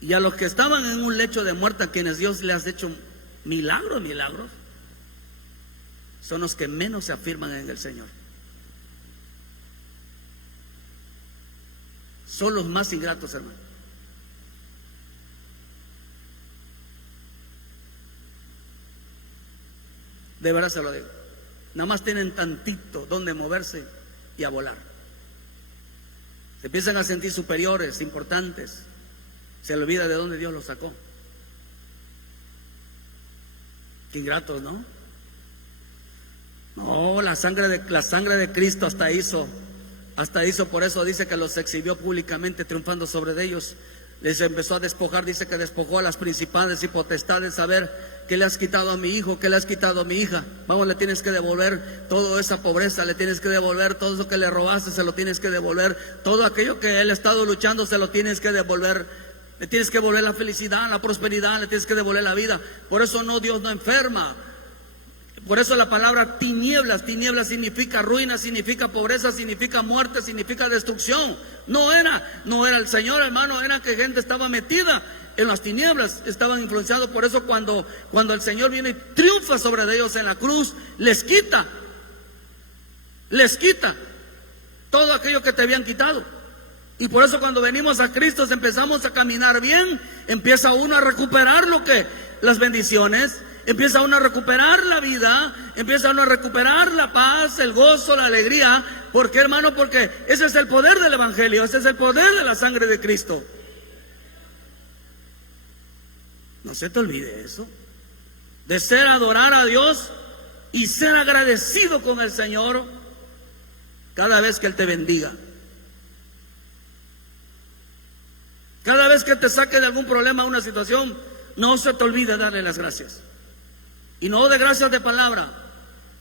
y a los que estaban en un lecho de muerte, a quienes Dios les ha hecho milagros, son los que menos se afirman en el Señor. Son los más ingratos, hermano. De verdad se lo digo. Nada más tienen tantito donde moverse y a volar. Se empiezan a sentir superiores, importantes. Se le olvida de dónde Dios los sacó. Qué ingratos, ¿no? No, la sangre de Cristo hasta hizo, por eso dice que los exhibió públicamente, triunfando sobre ellos. Les empezó a despojar, dice que despojó a las principales y potestades. A ver, ¿qué le has quitado a mi hijo? ¿Qué le has quitado a mi hija? Vamos, le tienes que devolver toda esa pobreza, le tienes que devolver todo eso que le robaste, se lo tienes que devolver. Todo aquello que él ha estado luchando, se lo tienes que devolver. Le tienes que devolver la felicidad, la prosperidad, le tienes que devolver la vida. Por eso Dios no enferma. Por eso la palabra tinieblas significa ruina, significa pobreza, significa muerte, significa destrucción. No era el Señor, hermano, era que gente estaba metida en las tinieblas, estaban influenciados. Por eso cuando el Señor viene y triunfa sobre ellos en la cruz, les quita todo aquello que te habían quitado. Y por eso cuando venimos a Cristo empezamos a caminar bien, empieza uno a recuperar las bendiciones, empieza uno a recuperar la vida, empieza uno a recuperar la paz, el gozo, la alegría. ¿Por qué, hermano? Porque ese es el poder del Evangelio, ese es el poder de la sangre de Cristo. No se te olvide eso, de adorar a Dios y ser agradecido con el Señor cada vez que Él te bendiga. Cada vez que te saque de algún problema, una situación, no se te olvide darle las gracias. Y no de gracias de palabra,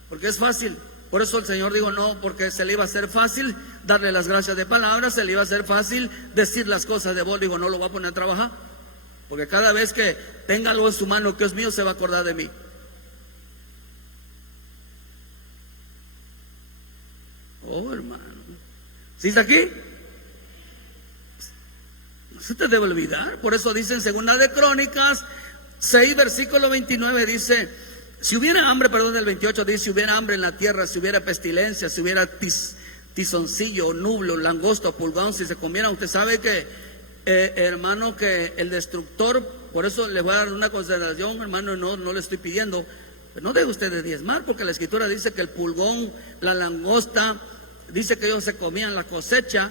porque es fácil Por eso el Señor dijo no, porque se le iba a hacer fácil darle las gracias de palabra, se le iba a hacer fácil decir las cosas de voz. Digo, no lo voy a poner a trabajar, porque cada vez que tenga algo en su mano que es mío, se va a acordar de mí. Oh, hermano, ¿sí está aquí? No se te debe olvidar. Por eso dice en Segunda de Crónicas 6, versículo 29, dice: si hubiera hambre, perdón, del 28 dice: si hubiera hambre en la tierra, si hubiera pestilencia, si hubiera tizoncillo, nublo, langosto, pulgón, si se comiera. Usted sabe que, hermano, que el destructor, por eso le voy a dar una consideración, hermano, no le estoy pidiendo, pero no debe usted de diezmar, porque la Escritura dice que el pulgón, la langosta, dice que ellos se comían la cosecha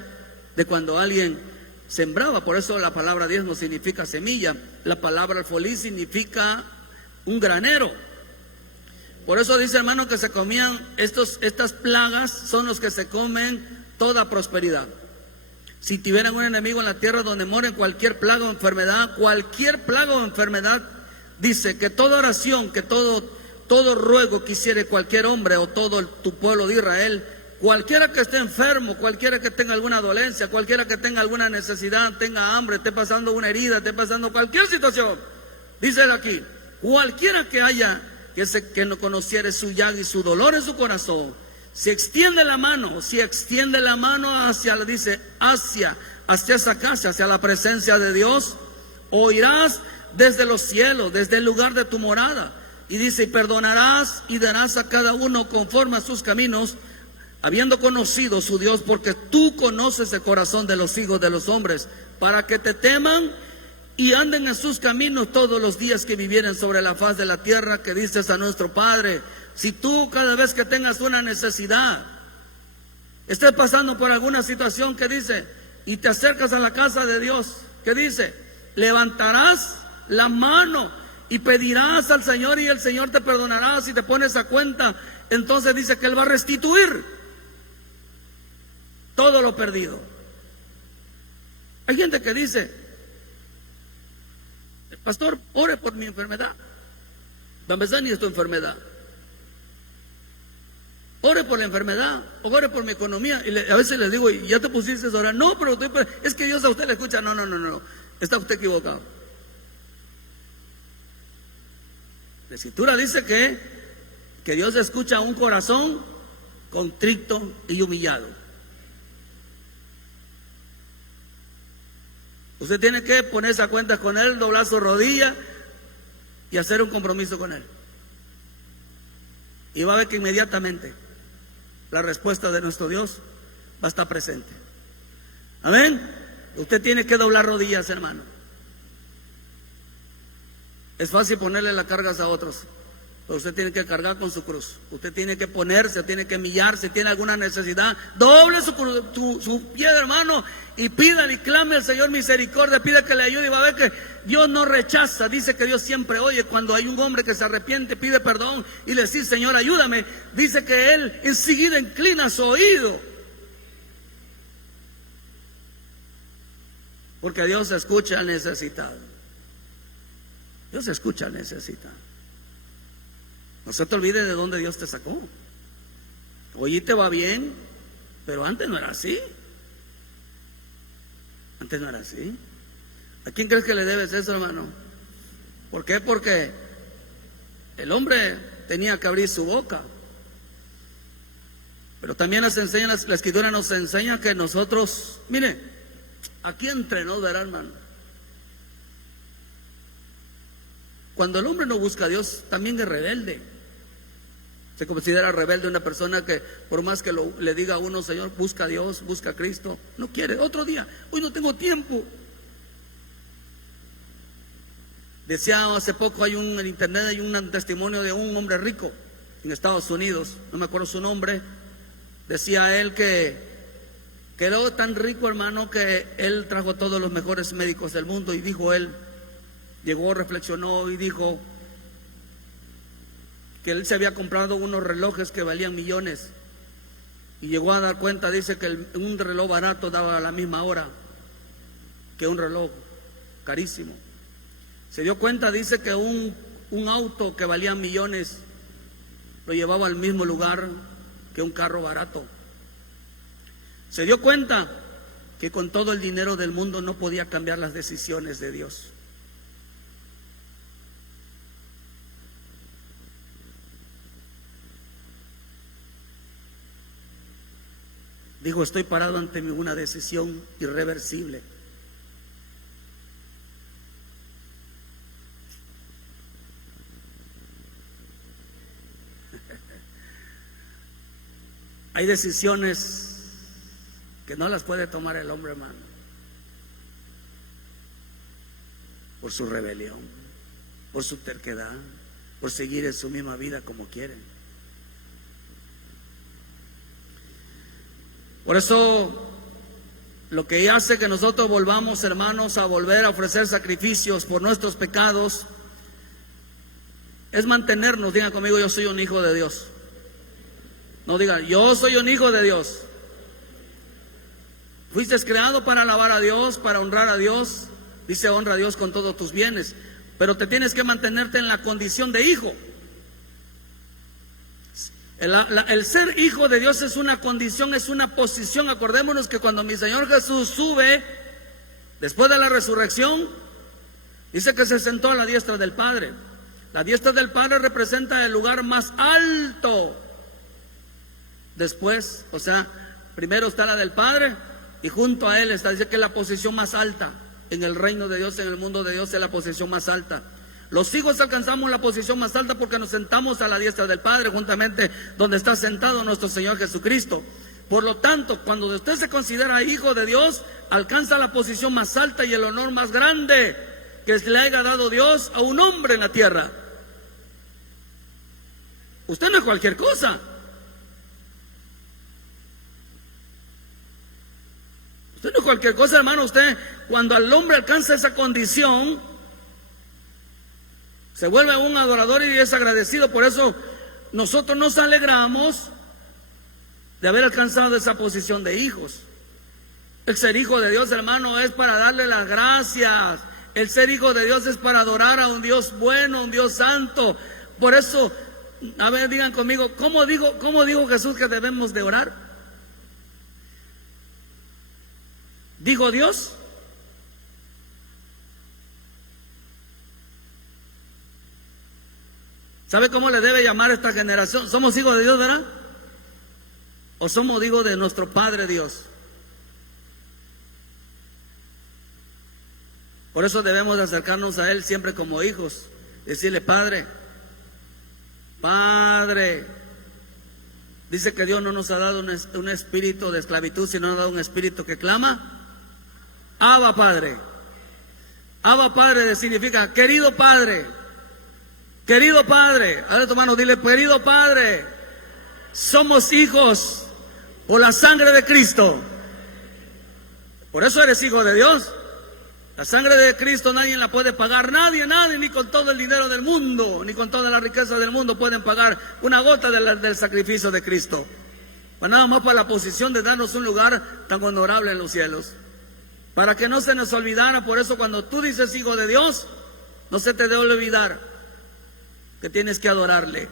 de cuando alguien sembraba. Por eso la palabra diezmo significa semilla, la palabra alfolí significa un granero. Por eso dice, hermano, que se comían estas plagas, son los que se comen toda prosperidad. Si tuvieran un enemigo en la tierra donde moren cualquier plaga o enfermedad, dice que toda oración, que todo ruego que hiciere cualquier hombre o todo tu pueblo de Israel, cualquiera que esté enfermo, cualquiera que tenga alguna dolencia, cualquiera que tenga alguna necesidad, tenga hambre, esté pasando una herida, esté pasando cualquier situación, dice él aquí, cualquiera que haya que no conociere su llaga y su dolor en su corazón, si extiende la mano hacia esa casa, hacia la presencia de Dios, oirás desde los cielos, desde el lugar de tu morada, y dice, y perdonarás y darás a cada uno conforme a sus caminos, habiendo conocido su Dios, porque tú conoces el corazón de los hijos de los hombres, para que te teman y anden en sus caminos todos los días que vivieren sobre la faz de la tierra, que dices a nuestro Padre. Si tú cada vez que tengas una necesidad, estés pasando por alguna situación, que dice, y te acercas a la casa de Dios, que dice, levantarás la mano y pedirás al Señor, y el Señor te perdonará. Si te pones a cuenta, entonces dice que Él va a restituir todo lo perdido. Hay gente que dice, pastor, ore por mi enfermedad. Va a empezar ni es tu enfermedad. Ore por la enfermedad, o ore por mi economía. Y a veces les digo, ¿ya te pusiste a orar? No, pero es que Dios a usted le escucha. No, está usted equivocado. La Escritura dice que Dios escucha un corazón contrito y humillado. Usted tiene que ponerse a cuentas con Él, doblar su rodilla y hacer un compromiso con Él. Y va a ver que inmediatamente la respuesta de nuestro Dios va a estar presente. Amén. Usted tiene que doblar rodillas, hermano. Es fácil ponerle las cargas a otros, pero usted tiene que cargar con su cruz. Usted tiene que ponerse, tiene que humillarse, tiene alguna necesidad, doble su pie, hermano, y pídale y clame al Señor misericordia, pide que le ayude, y va a ver que Dios no rechaza. Dice que Dios siempre oye. Cuando hay un hombre que se arrepiente, pide perdón y le dice, Señor, ayúdame, dice que Él enseguida inclina su oído, porque Dios escucha al necesitado. Dios escucha al necesitado. No se te olvide de dónde Dios te sacó. Hoy te va bien, pero antes no era así. Antes no era así. ¿A quién crees que le debes eso, hermano? ¿Por qué? Porque el hombre tenía que abrir su boca. Pero también la Escritura nos enseña que nosotros, mire, aquí entre nos, verá, hermano, cuando el hombre no busca a Dios, también es rebelde. Se considera rebelde una persona que por más que le diga a uno, Señor, busca a Dios, busca a Cristo, no quiere. Otro día, hoy no tengo tiempo. Decía hace poco, en internet hay un testimonio de un hombre rico en Estados Unidos, no me acuerdo su nombre. Decía él que quedó tan rico, hermano, que él trajo a todos los mejores médicos del mundo, y dijo él, llegó, reflexionó y dijo que él se había comprado unos relojes que valían millones, y llegó a dar cuenta, dice que un reloj barato daba la misma hora que un reloj carísimo. Se dio cuenta, dice que un auto que valía millones lo llevaba al mismo lugar que un carro barato. Se dio cuenta que con todo el dinero del mundo no podía cambiar las decisiones de Dios. Dijo, estoy parado ante una decisión irreversible. Hay decisiones que no las puede tomar el hombre, hermano, por su rebelión, por su terquedad, por seguir en su misma vida como quieren. Por eso, lo que hace que nosotros volvamos, hermanos, a volver a ofrecer sacrificios por nuestros pecados, es mantenernos. Digan conmigo, yo soy un hijo de Dios. No digan, yo soy un hijo de Dios. Fuiste creado para alabar a Dios, para honrar a Dios. Dice, honra a Dios con todos tus bienes, pero te tienes que mantenerte en la condición de hijo. El ser hijo de Dios es una condición, es una posición. Acordémonos que cuando mi Señor Jesús sube, después de la resurrección, dice que se sentó a la diestra del Padre. La diestra del Padre representa el lugar más alto. Después, o sea, primero está la del Padre y junto a Él está, dice que es la posición más alta en el reino de Dios, en el mundo de Dios es la posición más alta. Los hijos alcanzamos la posición más alta porque nos sentamos a la diestra del Padre, juntamente donde está sentado nuestro Señor Jesucristo. Por lo tanto, cuando usted se considera hijo de Dios, alcanza la posición más alta y el honor más grande que le haya dado Dios a un hombre en la tierra. Usted no es cualquier cosa. Usted no es cualquier cosa, hermano. Usted, cuando al hombre alcanza esa condición, se vuelve un adorador y es agradecido. Por eso nosotros nos alegramos de haber alcanzado esa posición de hijos. El ser hijo de Dios, hermano, es para darle las gracias. El ser hijo de Dios es para adorar a un Dios bueno, un Dios santo. Por eso, a ver, digan conmigo, ¿cómo dijo Jesús que debemos de orar? ¿Dijo Dios? ¿Sabe cómo le debe llamar a esta generación? ¿Somos hijos de Dios, verdad? ¿O somos hijos de nuestro Padre Dios? Por eso debemos de acercarnos a Él siempre como hijos. Decirle, Padre, Padre. Dice que Dios no nos ha dado un espíritu de esclavitud, sino nos ha dado un espíritu que clama, Abba Padre. Abba Padre significa querido Padre. Querido Padre. A ver, tu hermano, dile, querido Padre, somos hijos por la sangre de Cristo. Por eso eres hijo de Dios. La sangre de Cristo nadie la puede pagar. Nadie, ni con todo el dinero del mundo, ni con toda la riqueza del mundo pueden pagar una gota del sacrificio de Cristo. Pues nada más para la posición de darnos un lugar tan honorable en los cielos. Para que no se nos olvidara. Por eso cuando tú dices hijo de Dios, no se te debe olvidar que tienes que adorarle.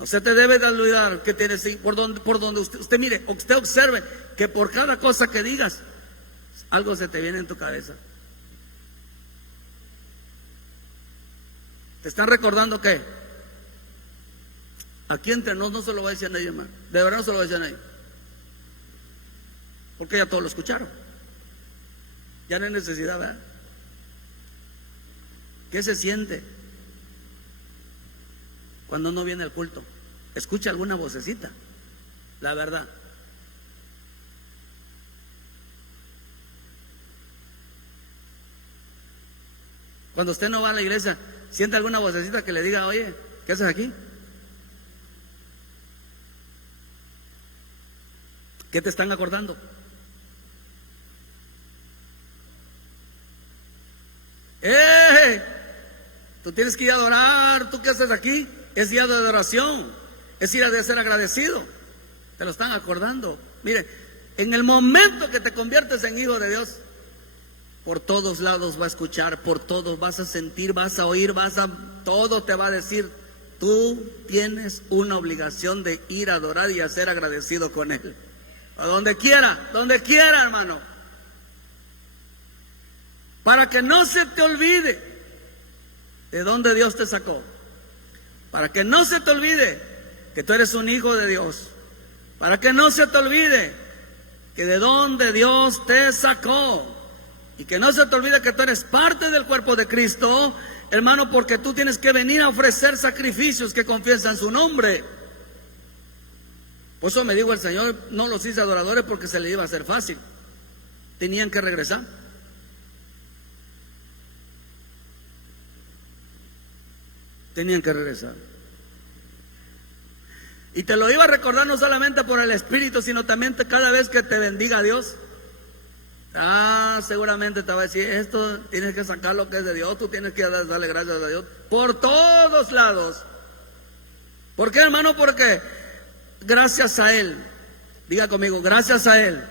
No se te debe de olvidar que tienes, por donde usted mire, usted observe que por cada cosa que digas, algo se te viene en tu cabeza. ¿Te están recordando qué? Aquí entre nosotros no se lo va a decir a nadie, hermano. De verdad no se lo va a decir a nadie. Porque ya todos lo escucharon. Ya no hay necesidad, ¿verdad? ¿Qué se siente cuando no viene el culto? Escucha alguna vocecita, la verdad. Cuando usted no va a la iglesia, ¿siente alguna vocecita que le diga, oye, ¿qué haces aquí? ¿Qué te están acordando? Tú tienes que ir a adorar. ¿Tú qué haces aquí? Es día de adoración, es día de ser agradecido. Te lo están acordando. Mire, en el momento que te conviertes en hijo de Dios, por todos lados va a escuchar, por todos vas a sentir, vas a oír, todo te va a decir, tú tienes una obligación de ir a adorar y a ser agradecido con Él. A donde quiera, hermano. Para que no se te olvide de dónde Dios te sacó. Para que no se te olvide que tú eres un hijo de Dios. Para que no se te olvide que de dónde Dios te sacó. Y que no se te olvide que tú eres parte del cuerpo de Cristo, hermano, porque tú tienes que venir a ofrecer sacrificios que confiesan su nombre. Por eso me dijo el Señor, no los hice adoradores porque se le iba a hacer fácil. Tenían que regresar. Tenían que regresar. Y te lo iba a recordar no solamente por el Espíritu, sino también cada vez que te bendiga Dios. Seguramente te va a decir, esto tienes que sacar lo que es de Dios, tú tienes que darle gracias a Dios por todos lados. ¿Por qué, hermano? Porque gracias a Él, diga conmigo, gracias a Él,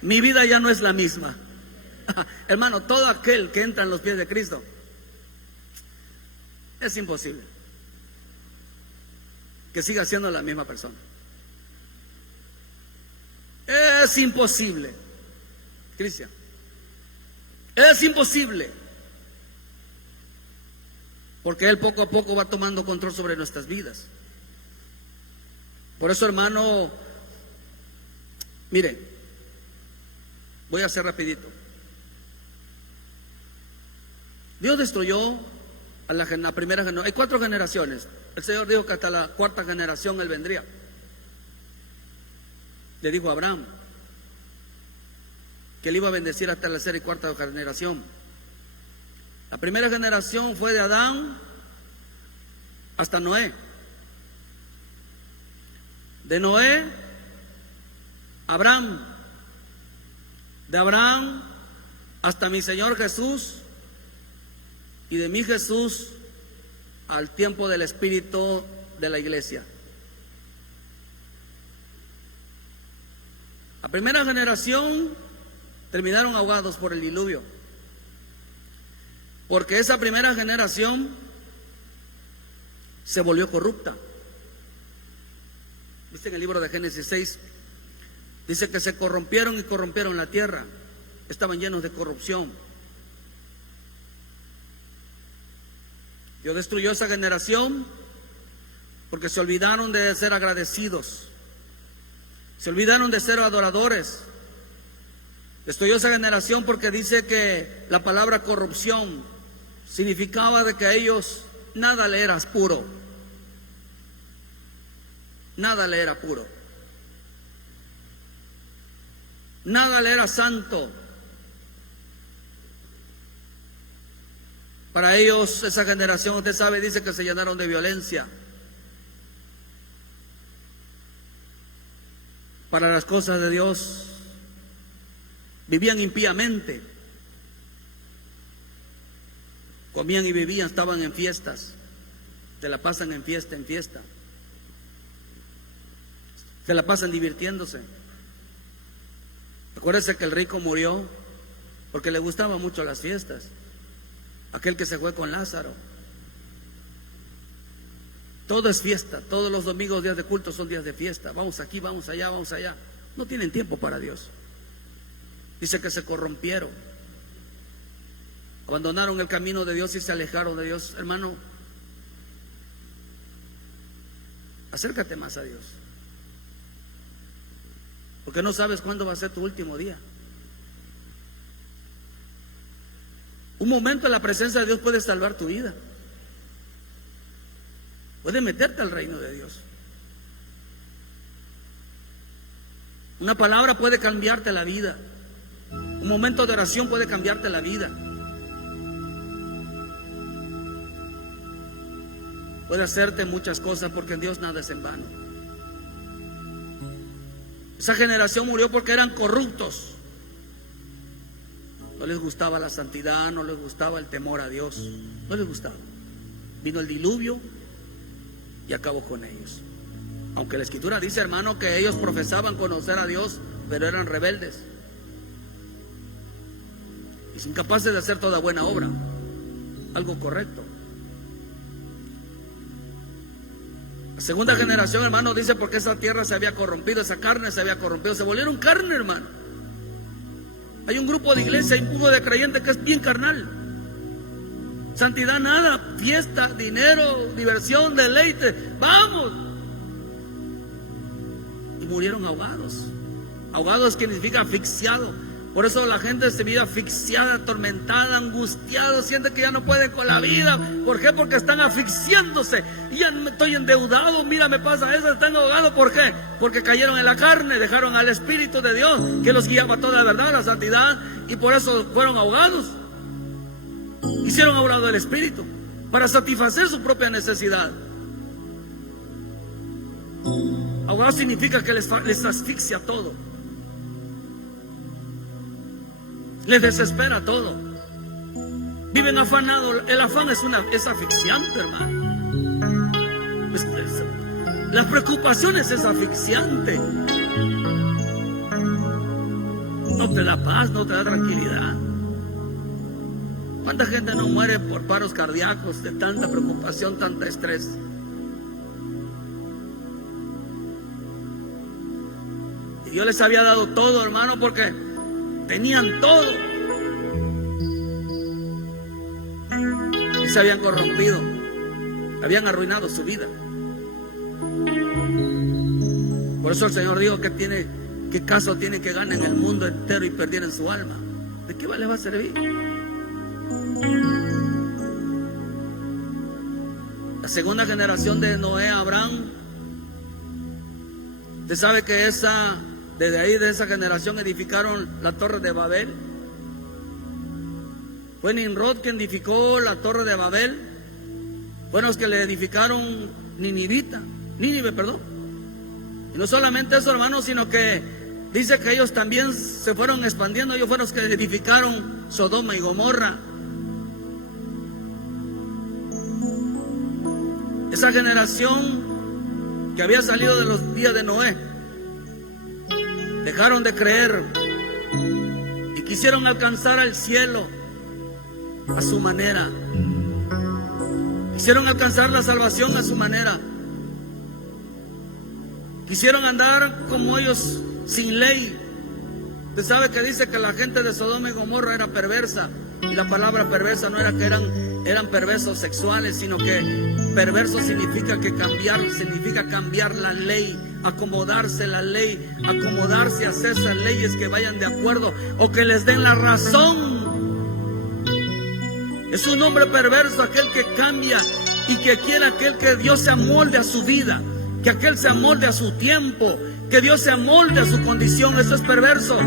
mi vida ya no es la misma. Hermano, todo aquel que entra en los pies de Cristo, es imposible que siga siendo la misma persona. Es imposible, Cristian. Es imposible. Porque Él poco a poco va tomando control sobre nuestras vidas. Por eso, hermano, mire, voy a hacer rapidito. Dios destruyó a la primera generación. Hay 4 generaciones. El Señor dijo que hasta la 4ª generación Él vendría. Le dijo a Abraham que Él iba a bendecir hasta la 3ª y 4ª generación. La primera generación fue de Adán hasta Noé. De Noé, Abraham. De Abraham hasta mi Señor Jesús. Y de mi Jesús al tiempo del Espíritu de la iglesia. La primera generación terminaron ahogados por el diluvio. Porque esa primera generación se volvió corrupta. ¿Viste en el libro de Génesis 6? Dice que se corrompieron y corrompieron la tierra. Estaban llenos de corrupción. Dios destruyó esa generación porque se olvidaron de ser agradecidos. Se olvidaron de ser adoradores. Destruyó esa generación porque dice que la palabra corrupción significaba de que a ellos nada le era puro. Nada le era puro. Nada le era santo. Para ellos, esa generación, usted sabe, dice que se llenaron de violencia. Para las cosas de Dios, vivían impíamente. Comían y vivían, estaban en fiestas. Se la pasan en fiesta, en fiesta. Se la pasan divirtiéndose. Acuérdese que el rico murió porque le gustaban mucho las fiestas. Aquel que se fue con Lázaro. Todo es fiesta. Todos los domingos, días de culto, son días de fiesta. Vamos aquí, vamos allá, vamos allá. No tienen tiempo para Dios. Dice que se corrompieron. Abandonaron el camino de Dios y se alejaron de Dios. Hermano, acércate más a Dios. Porque no sabes cuándo va a ser tu último día. Un momento en la presencia de Dios puede salvar tu vida. Puede meterte al reino de Dios. Una palabra puede cambiarte la vida. Un momento de oración puede cambiarte la vida. Puede hacerte muchas cosas porque en Dios nada es en vano. Esa generación murió porque eran corruptos. No les gustaba la santidad, no les gustaba el temor a Dios. No les gustaba. Vino el diluvio y acabó con ellos. Aunque la Escritura dice, hermano, que ellos profesaban conocer a Dios, pero eran rebeldes y incapaces de hacer toda buena obra, algo correcto. Segunda generación, hermano, dice porque esa tierra se había corrompido, esa carne se había corrompido, se volvieron carne, hermano. Hay un grupo de iglesia, hay un grupo de creyentes que es bien carnal. Santidad nada, fiesta, dinero, diversión, deleite, vamos. Y murieron ahogados. Ahogados que significa asfixiado. Por eso la gente se vive asfixiada, atormentada, angustiada, siente que ya no puede con la vida. ¿Por qué? Porque están asfixiándose. Y ya estoy endeudado, mira, me pasa eso, están ahogados. ¿Por qué? Porque cayeron en la carne, dejaron al Espíritu de Dios, que los guiaba toda la verdad, la santidad, y por eso fueron ahogados. Hicieron a un lado del Espíritu para satisfacer su propia necesidad. Ahogado significa que les asfixia todo, les desespera todo, viven afanados. El afán es asfixiante, hermano. Las preocupaciones es asfixiante. No te da paz, no te da tranquilidad. ¿Cuánta gente no muere por paros cardíacos de tanta preocupación, tanta estrés? Y Dios les había dado todo, hermano, porque tenían todo. Y se habían corrompido, habían arruinado su vida. Por eso el Señor dijo que ¿qué caso tiene que ganen el mundo entero y perdieran su alma? ¿De qué les va a servir? La segunda generación de Noé, Abraham, usted sabe que desde ahí de esa generación edificaron la torre de Babel. Fue Nimrod quien edificó la torre de Babel. Fueron los que le edificaron Nínive, perdón. Y no solamente eso, hermano, sino que dice que ellos también se fueron expandiendo. Ellos fueron los que edificaron Sodoma y Gomorra. Esa generación que había salido de los días de Noé, dejaron de creer y quisieron alcanzar al cielo a su manera. Quisieron alcanzar la salvación a su manera. Quisieron andar como ellos, sin ley. Usted sabe que dice que la gente de Sodoma y Gomorra era perversa. Y la palabra perversa no era que eran perversos sexuales, sino que perverso significa cambiar la ley, acomodarse la ley, acomodarse a hacer esas leyes que vayan de acuerdo o que les den la razón. Es un hombre perverso aquel que cambia y que quiere que Dios se amolde a su vida, que aquel se amolde a su tiempo, que Dios se amolde a su condición. Eso es perverso.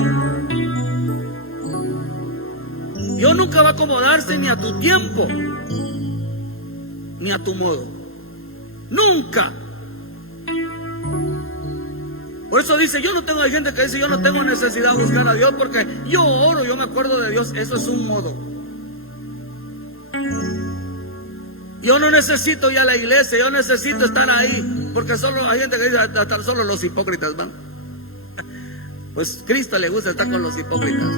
Dios nunca va a acomodarse ni a tu tiempo, ni a tu modo. Nunca. Por eso dice, hay gente que dice, yo no tengo necesidad de buscar a Dios porque yo oro, yo me acuerdo de Dios. Eso es un modo. Yo no necesito ir a la iglesia, yo necesito estar ahí, porque solo hay gente que dice, hasta solo los hipócritas van. Pues Cristo le gusta estar con los hipócritas.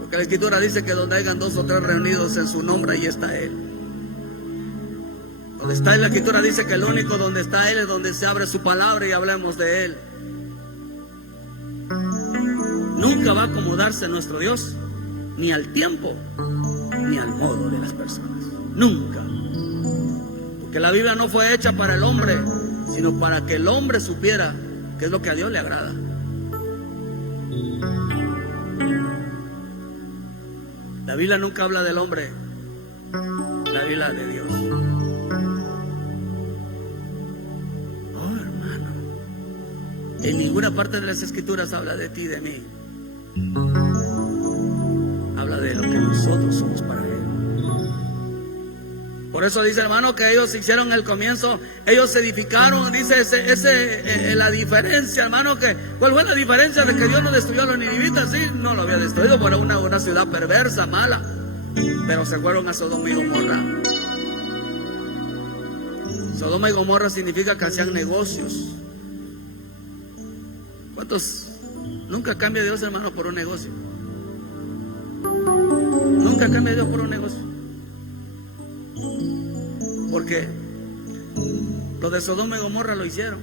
Porque la Escritura dice que donde hayan 2 o 3 reunidos en su nombre, ahí está Él. Donde está Él, la Escritura dice que el único donde está Él es donde se abre su palabra y hablemos de Él. Nunca va a acomodarse nuestro Dios, ni al tiempo, ni al modo de las personas. Nunca. Porque la Biblia no fue hecha para el hombre, sino para que el hombre supiera qué es lo que a Dios le agrada. La Biblia nunca habla del hombre, la Biblia de Dios. Oh, hermano, en ninguna parte de las Escrituras habla de ti y de mí. Habla de lo que nosotros somos para Él. Por eso dice, hermano, que ellos hicieron el comienzo, ellos edificaron, dice la diferencia, hermano, ¿cuál fue la diferencia de que Dios no destruyó a los ninivitas? Sí, no lo había destruido, pero una ciudad perversa, mala, pero se fueron a Sodoma y Gomorra. Sodoma y Gomorra significa que hacían negocios. ¿Cuántos? Nunca cambia Dios, hermano, por un negocio. Nunca cambia Dios por un negocio. porque los de Sodoma y Gomorra lo hicieron.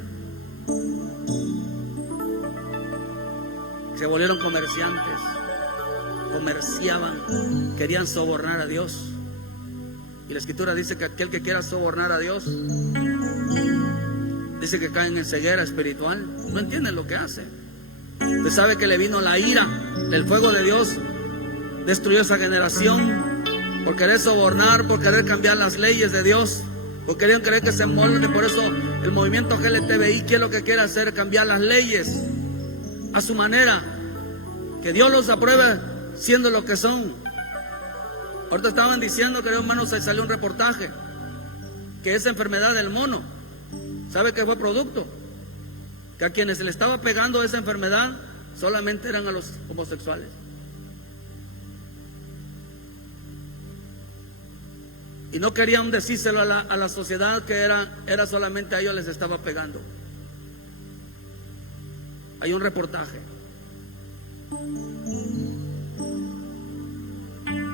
Se volvieron comerciantes, comerciaban, querían sobornar a Dios. Y la Escritura dice que aquel que quiera sobornar a Dios, dice que caen en ceguera espiritual. No entienden lo que hace. Usted sabe que le vino la ira del fuego de Dios, destruyó esa generación por querer sobornar, por querer cambiar las leyes de Dios, por querer creer que se molde. Por eso el movimiento LGTBI, ¿qué es lo que quiere hacer? Cambiar las leyes a su manera, que Dios los apruebe siendo lo que son. Ahorita estaban diciendo, queridos hermanos, se salió un reportaje que esa enfermedad del mono, ¿sabe qué fue producto? Que a quienes se le estaba pegando esa enfermedad solamente eran a los homosexuales. Y no querían decírselo a la sociedad que era solamente a ellos les estaba pegando. Hay un reportaje.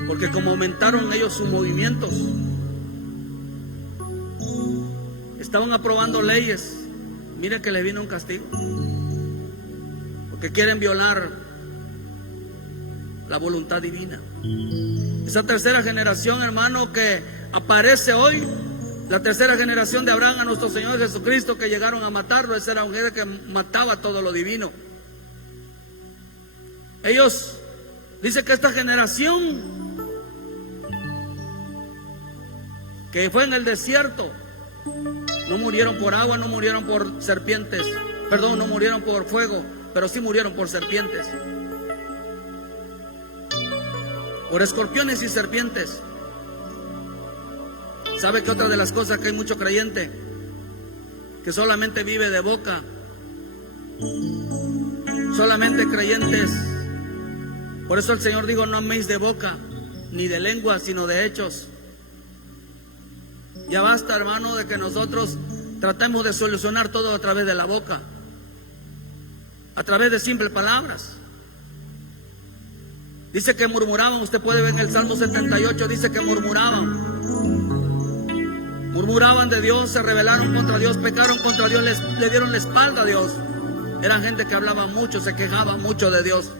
Porque como aumentaron ellos sus movimientos, estaban aprobando leyes. Miren que le vino un castigo, porque quieren violar la voluntad divina. Esa tercera generación, hermano, que aparece hoy, la tercera generación de Abraham a nuestro Señor Jesucristo, que llegaron a matarlo. Esa era un hombre que mataba todo lo divino. Ellos, dice que esta generación que fue en el desierto, no murieron por agua, no murieron por serpientes, perdón, no murieron por fuego, pero sí murieron por serpientes, por escorpiones y serpientes. ¿Sabe que otra de las cosas que hay mucho creyente que solamente vive de boca? Solamente creyentes. Por eso el Señor dijo: no améis de boca ni de lengua, sino de hechos. Ya basta, hermano, de que nosotros tratemos de solucionar todo a través de la boca, a través de simples palabras. Dice que murmuraban. Usted puede ver en el Salmo 78, dice que murmuraban de Dios, se rebelaron contra Dios, pecaron contra Dios, le dieron la espalda a Dios. Eran gente que hablaba mucho, se quejaban mucho de Dios.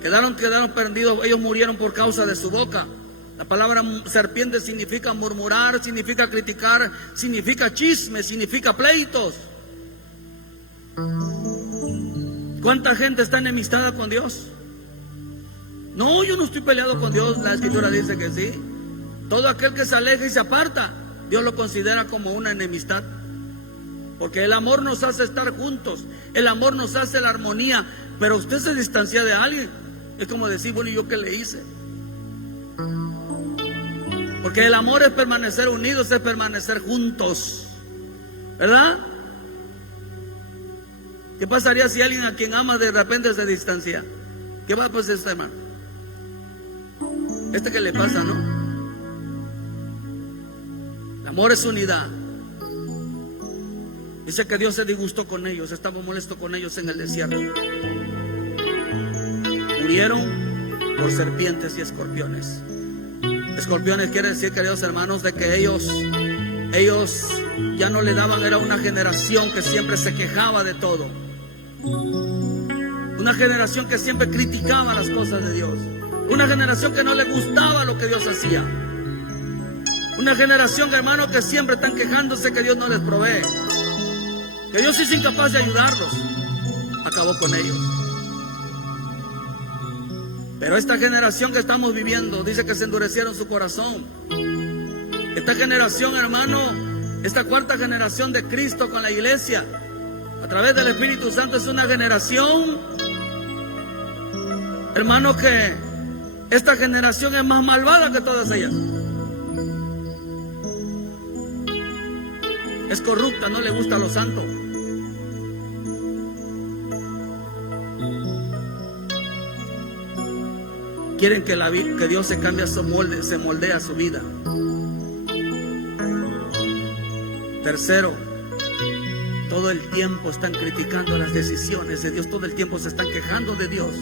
Quedaron perdidos. Ellos murieron por causa de su boca. La palabra serpiente significa murmurar, significa criticar, significa chisme, significa pleitos. ¿Cuánta gente está enemistada con Dios? No, yo no estoy peleado con Dios. La Escritura dice que sí. Todo aquel que se aleja y se aparta, Dios lo considera como una enemistad. Porque el amor nos hace estar juntos, el amor nos hace la armonía. Pero usted se distancia de alguien, es como decir: bueno, ¿y yo qué le hice? Porque el amor es permanecer unidos, es permanecer juntos, ¿verdad? ¿Qué pasaría si alguien a quien ama de repente se distancia? ¿Qué va a pasar este hermano? ¿Qué le pasa, no? El amor es unidad. Dice que Dios se disgustó con ellos, estaba molesto con ellos en el desierto. Murieron por serpientes y escorpiones. Escorpiones quiere decir, queridos hermanos, de que ellos ya no le daban. Era una generación que siempre se quejaba de todo, una generación que siempre criticaba las cosas de Dios, una generación que no le gustaba lo que Dios hacía, una generación, hermano, que siempre están quejándose que Dios no les provee, que Dios es incapaz de ayudarlos. Acabó con ellos. Pero esta generación que estamos viviendo, dice que se endurecieron su corazón. Esta generación, hermano, esta cuarta generación de Cristo con la iglesia, a través del Espíritu Santo, es una generación, hermano, que esta generación es más malvada que todas ellas. Es corrupta, no le gusta a los santos. Quieren que Dios se cambie a su molde, se moldee a su vida. Tercero, todo el tiempo están criticando las decisiones de Dios, todo el tiempo se están quejando de Dios.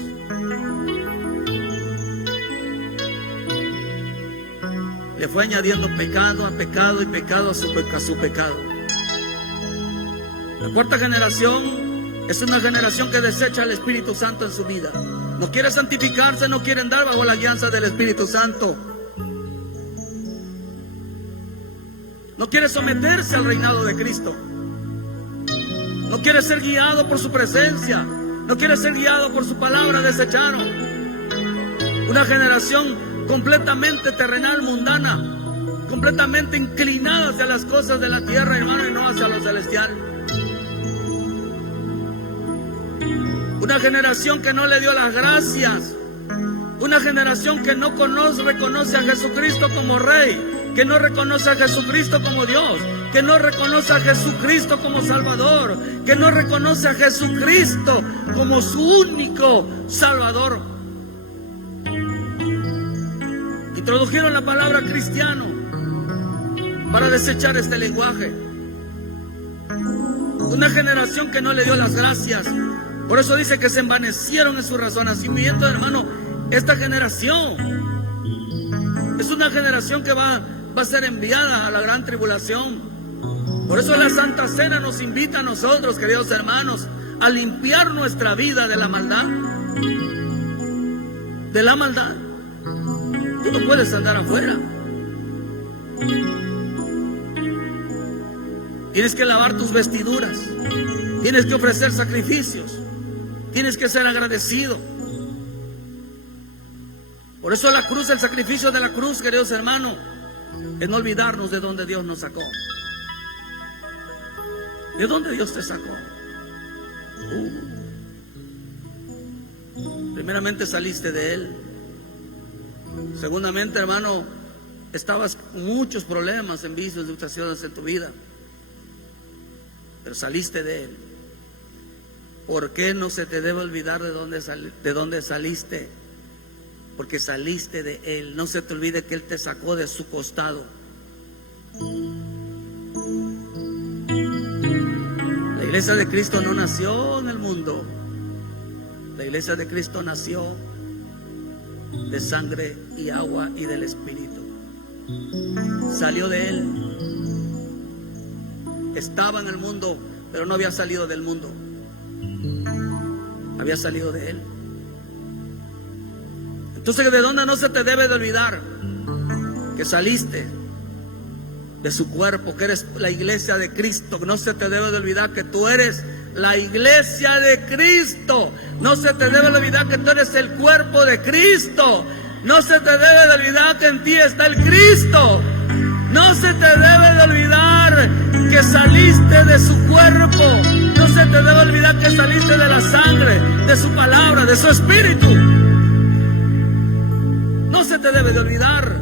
le fue añadiendo pecado a pecado y pecado a su pecado. La cuarta generación es una generación que desecha al Espíritu Santo en su vida. No quiere santificarse, no quiere andar bajo la guianza del Espíritu Santo. No quiere someterse al reinado de Cristo. No quiere ser guiado por su presencia. No quiere ser guiado por su palabra. Desecharon. Una generación completamente terrenal, mundana, completamente inclinada hacia las cosas de la tierra, hermano, y no hacia lo celestial. Una generación que no le dio las gracias. Una generación que no reconoce a Jesucristo como Rey, que no reconoce a Jesucristo como Dios, que no reconoce a Jesucristo como Salvador, que no reconoce a Jesucristo como su único Salvador. Introdujeron la palabra cristiano para desechar este lenguaje. Una generación que no le dio las gracias. Por eso dice que se envanecieron en su razonamiento, hermano. Esta generación es una generación que va a ser enviada a la gran tribulación. Por eso la Santa Cena nos invita a nosotros, queridos hermanos, a limpiar nuestra vida de la maldad. De la maldad. Tú no puedes andar afuera. Tienes que lavar tus vestiduras. Tienes que ofrecer sacrificios. Tienes que ser agradecido. Por eso la cruz, el sacrificio de la cruz, queridos hermanos, es no olvidarnos de dónde Dios nos sacó. ¿De dónde Dios te sacó? Primeramente saliste de Él. Segundamente, hermano, estabas con muchos problemas, en vicios, situaciones en tu vida, pero saliste de Él. ¿Por qué no se te debe olvidar de dónde saliste? Porque saliste de Él. No se te olvide que Él te sacó de su costado. La iglesia de Cristo no nació en el mundo. La iglesia de Cristo nació de sangre y agua y del Espíritu. Salió de Él. Estaba en el mundo, pero no había salido del mundo. Había salido de Él. Entonces, ¿de dónde no se te debe de olvidar? Que saliste de su cuerpo, que eres la iglesia de Cristo. No se te debe de olvidar que tú eres la iglesia de Cristo. No se te debe de olvidar que tú eres el cuerpo de Cristo. No se te debe de olvidar que en ti está el Cristo. No se te debe de olvidar que saliste de su cuerpo. No se te debe olvidar que saliste de la sangre, de su palabra, de su espíritu. No se te debe de olvidar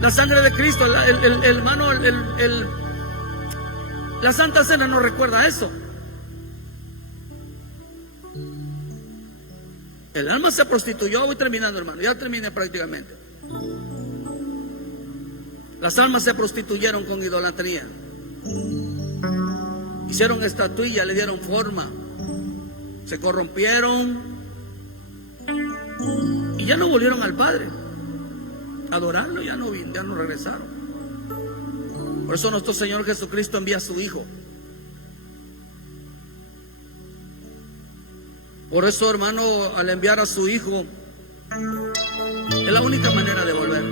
la sangre de Cristo. La Santa Cena nos recuerda eso. El alma se prostituyó. Voy terminando, hermano, ya terminé prácticamente. Las almas se prostituyeron con idolatría. Hicieron estatuillas, le dieron forma, se corrompieron y ya no volvieron al Padre. Adorarlo, ya no regresaron. Por eso nuestro Señor Jesucristo envía a su Hijo. Por eso, hermano, al enviar a su Hijo, es la única manera de volver.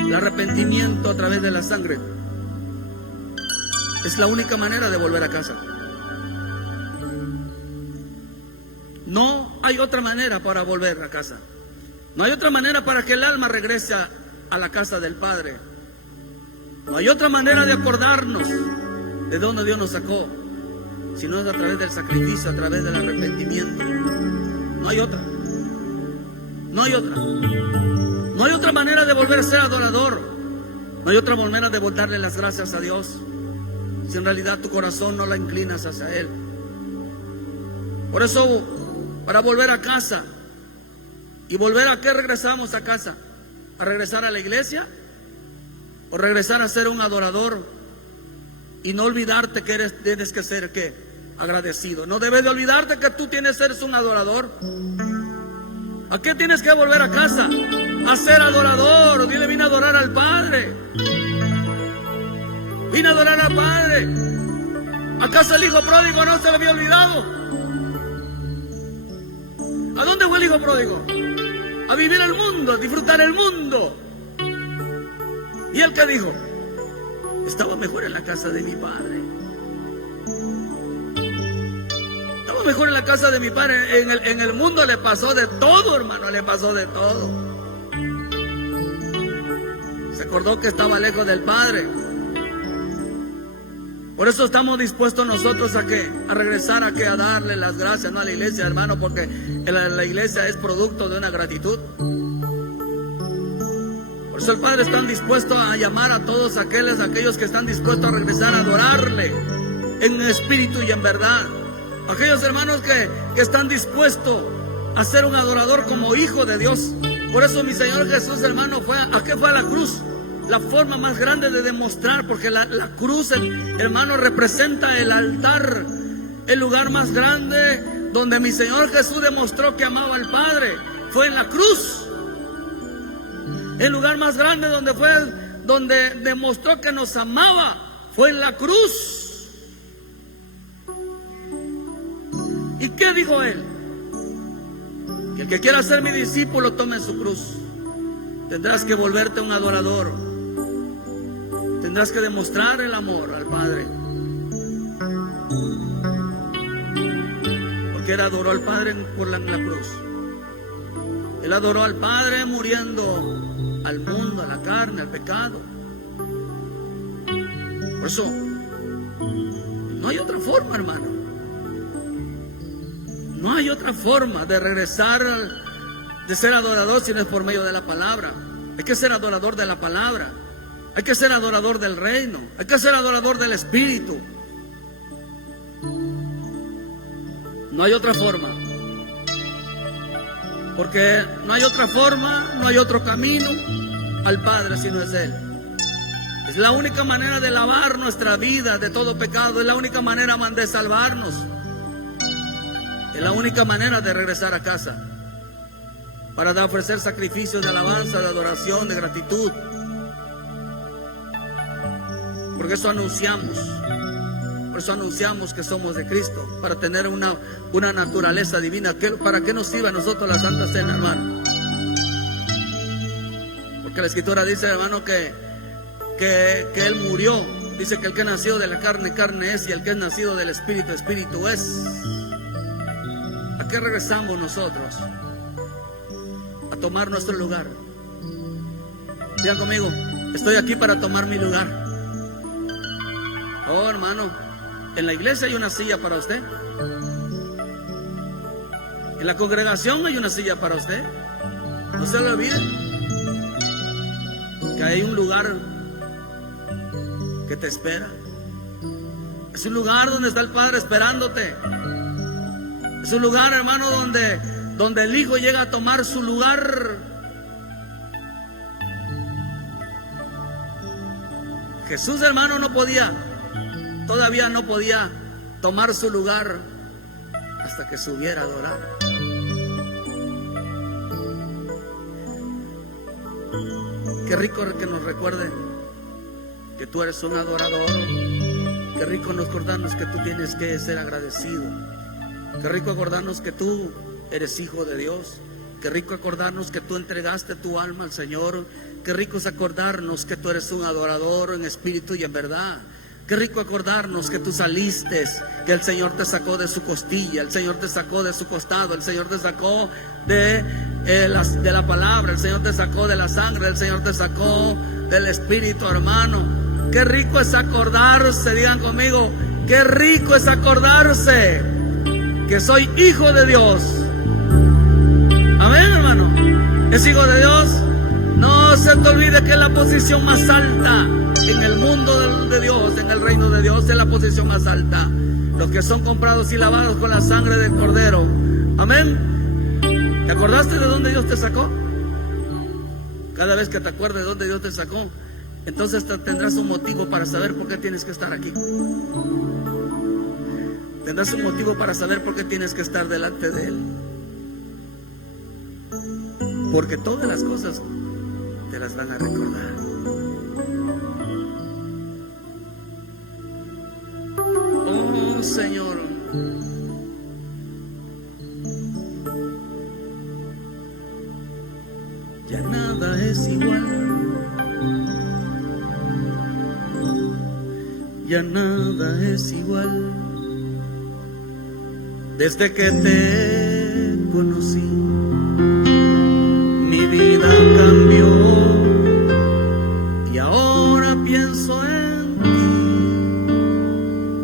El arrepentimiento a través de la sangre es la única manera de volver a casa. No hay otra manera para volver a casa. No hay otra manera para que el alma regrese a la casa del Padre. No hay otra manera de acordarnos de dónde Dios nos sacó, sino es a través del sacrificio, a través del arrepentimiento. No hay otra. No hay otra. No hay otra manera de volver a ser adorador. No hay otra manera de darle las gracias a Dios si en realidad tu corazón no la inclinas hacia Él. Por eso, para volver a casa, ¿y volver a qué regresamos a casa? ¿A regresar a la iglesia? ¿O regresar a ser un adorador? Y no olvidarte que tienes que ser ¿qué? Agradecido. No debes de olvidarte que tú eres un adorador. ¿A qué tienes que volver a casa? A ser adorador. Dile, vine a adorar al Padre. Vine a adorar al Padre. ¿Acaso el hijo pródigo no se le había olvidado? ¿A dónde fue el hijo pródigo? A vivir el mundo, a disfrutar el mundo. ¿Y él qué dijo? Estaba mejor en la casa de mi padre. Estaba mejor en la casa de mi padre. En el mundo le pasó de todo, hermano, le pasó de todo. Se acordó que estaba lejos del Padre. Por eso estamos dispuestos nosotros ¿a qué? A regresar ¿a qué? A darle las gracias, no a la iglesia, hermano, porque la iglesia es producto de una gratitud. Por eso el Padre está dispuesto a llamar a todos aquellos que están dispuestos a regresar a adorarle en espíritu y en verdad. Aquellos hermanos que están dispuestos a ser un adorador como hijo de Dios. Por eso mi Señor Jesús, hermano, ¿a qué fue a la cruz? La forma más grande de demostrar, porque la cruz, hermano, representa el altar, el lugar más grande donde mi Señor Jesús demostró que amaba al Padre, fue en la cruz. El lugar más grande donde demostró que nos amaba, fue en la cruz. ¿Y qué dijo Él? Que el que quiera ser mi discípulo tome su cruz. Tendrás que volverte un adorador. Tendrás que demostrar el amor al Padre. Porque Él adoró al Padre por la cruz. Él adoró al Padre muriendo al mundo, a la carne, al pecado. Por eso, no hay otra forma, hermano. No hay otra forma de regresar, de ser adorador si no es por medio de la palabra. Hay que ser adorador de la palabra. Hay que ser adorador del reino. Hay que ser adorador del Espíritu. No hay otra forma. Porque no hay otra forma, no hay otro camino al Padre si no es Él. Es la única manera de lavar nuestra vida de todo pecado. Es la única manera de salvarnos. Es la única manera de regresar a casa. Para ofrecer sacrificios de alabanza, de adoración, de gratitud. Porque eso anunciamos. Por eso anunciamos que somos de Cristo. Para tener una naturaleza divina. ¿Para qué nos sirve a nosotros la Santa Cena, hermano? Porque la Escritura dice, hermano, que Él murió. Dice que el que nació de la carne, carne es. Y el que es nacido del Espíritu, Espíritu es. ¿A qué regresamos nosotros? A tomar nuestro lugar. Digan conmigo, estoy aquí para tomar mi lugar. Oh, hermano, en la iglesia hay una silla para usted. En la congregación hay una silla para usted. No se lo olvide que hay un lugar que te espera. Es un lugar donde está el Padre esperándote. Es un lugar, hermano, donde el Hijo llega a tomar su lugar. Jesús, hermano, todavía no podía tomar su lugar hasta que subiera a adorar. Qué rico que nos recuerden que tú eres un adorador. Qué rico acordarnos que tú tienes que ser agradecido. Qué rico acordarnos que tú eres hijo de Dios. Qué rico acordarnos que tú entregaste tu alma al Señor. Qué rico es acordarnos que tú eres un adorador en espíritu y en verdad. Qué rico acordarnos que tú saliste, que el Señor te sacó de su costilla, el Señor te sacó de su costado, el Señor te sacó de la palabra, el Señor te sacó de la sangre, el Señor te sacó del Espíritu, hermano. Qué rico es acordarse, digan conmigo, qué rico es acordarse que soy hijo de Dios. Amén, hermano. ¿Es hijo de Dios? No se te olvide que es la posición más alta en el mundo de Dios, en el reino de Dios, es la posición más alta. Los que son comprados y lavados con la sangre del Cordero. Amén. ¿Te acordaste de dónde Dios te sacó? Cada vez que te acuerdes de dónde Dios te sacó, entonces tendrás un motivo para saber por qué tienes que estar aquí. Tendrás un motivo para saber por qué tienes que estar delante de Él. porque todas las cosas te las van a recordar. Oh Señor, ya nada es igual, ya nada es igual. Desde que te conocí, mi vida cambió y ahora pienso en ti.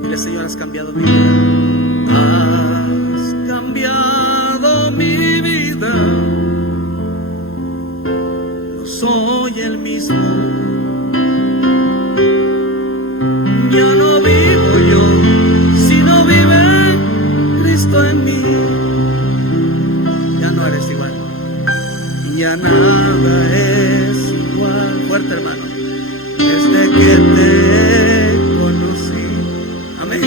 Dile, Señor, has cambiado mi vida. Has cambiado mi vida. No soy el mismo. Ya no vivo yo, sino vive Cristo en mí. Ya no eres igual, ya nada es igual. Fuerte, hermano. Desde que te conocí, amén,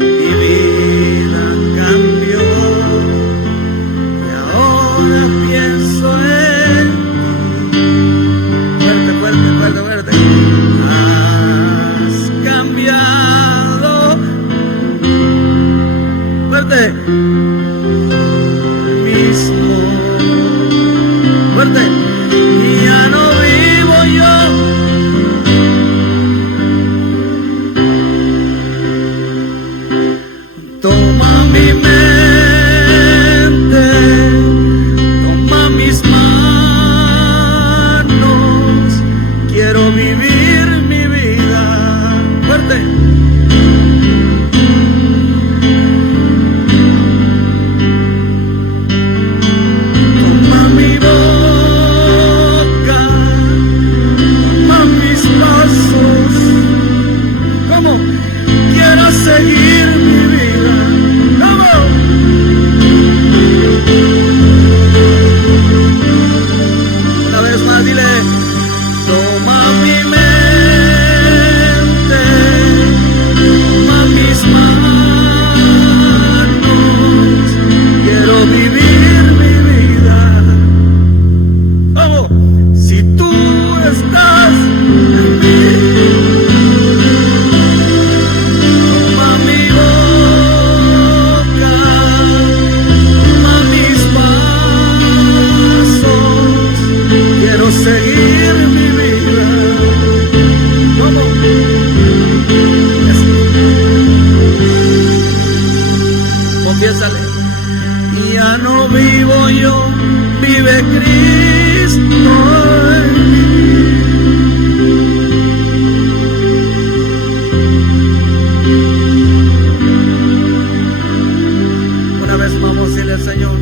mi vida cambió y ahora pienso en ti. Fuerte, fuerte, fuerte, fuerte. Has cambiado. Fuerte. Mismo. Fuerte. Ya no vivo yo. Toma mi mente, toma mis manos. Quiero vivir mi vida. Fuerte. Quiero seguir mi vida. ¡Vamos! Una vez más, dile: toma mi mente, toma mis manos. Quiero vivir mi vida. ¡Vamos! Si tú estás en mí, seguir mi vida. ¿Cómo? Confiésale. Ya no vivo yo, vive Cristo en mí. Una vez vamos a decirle al Señor: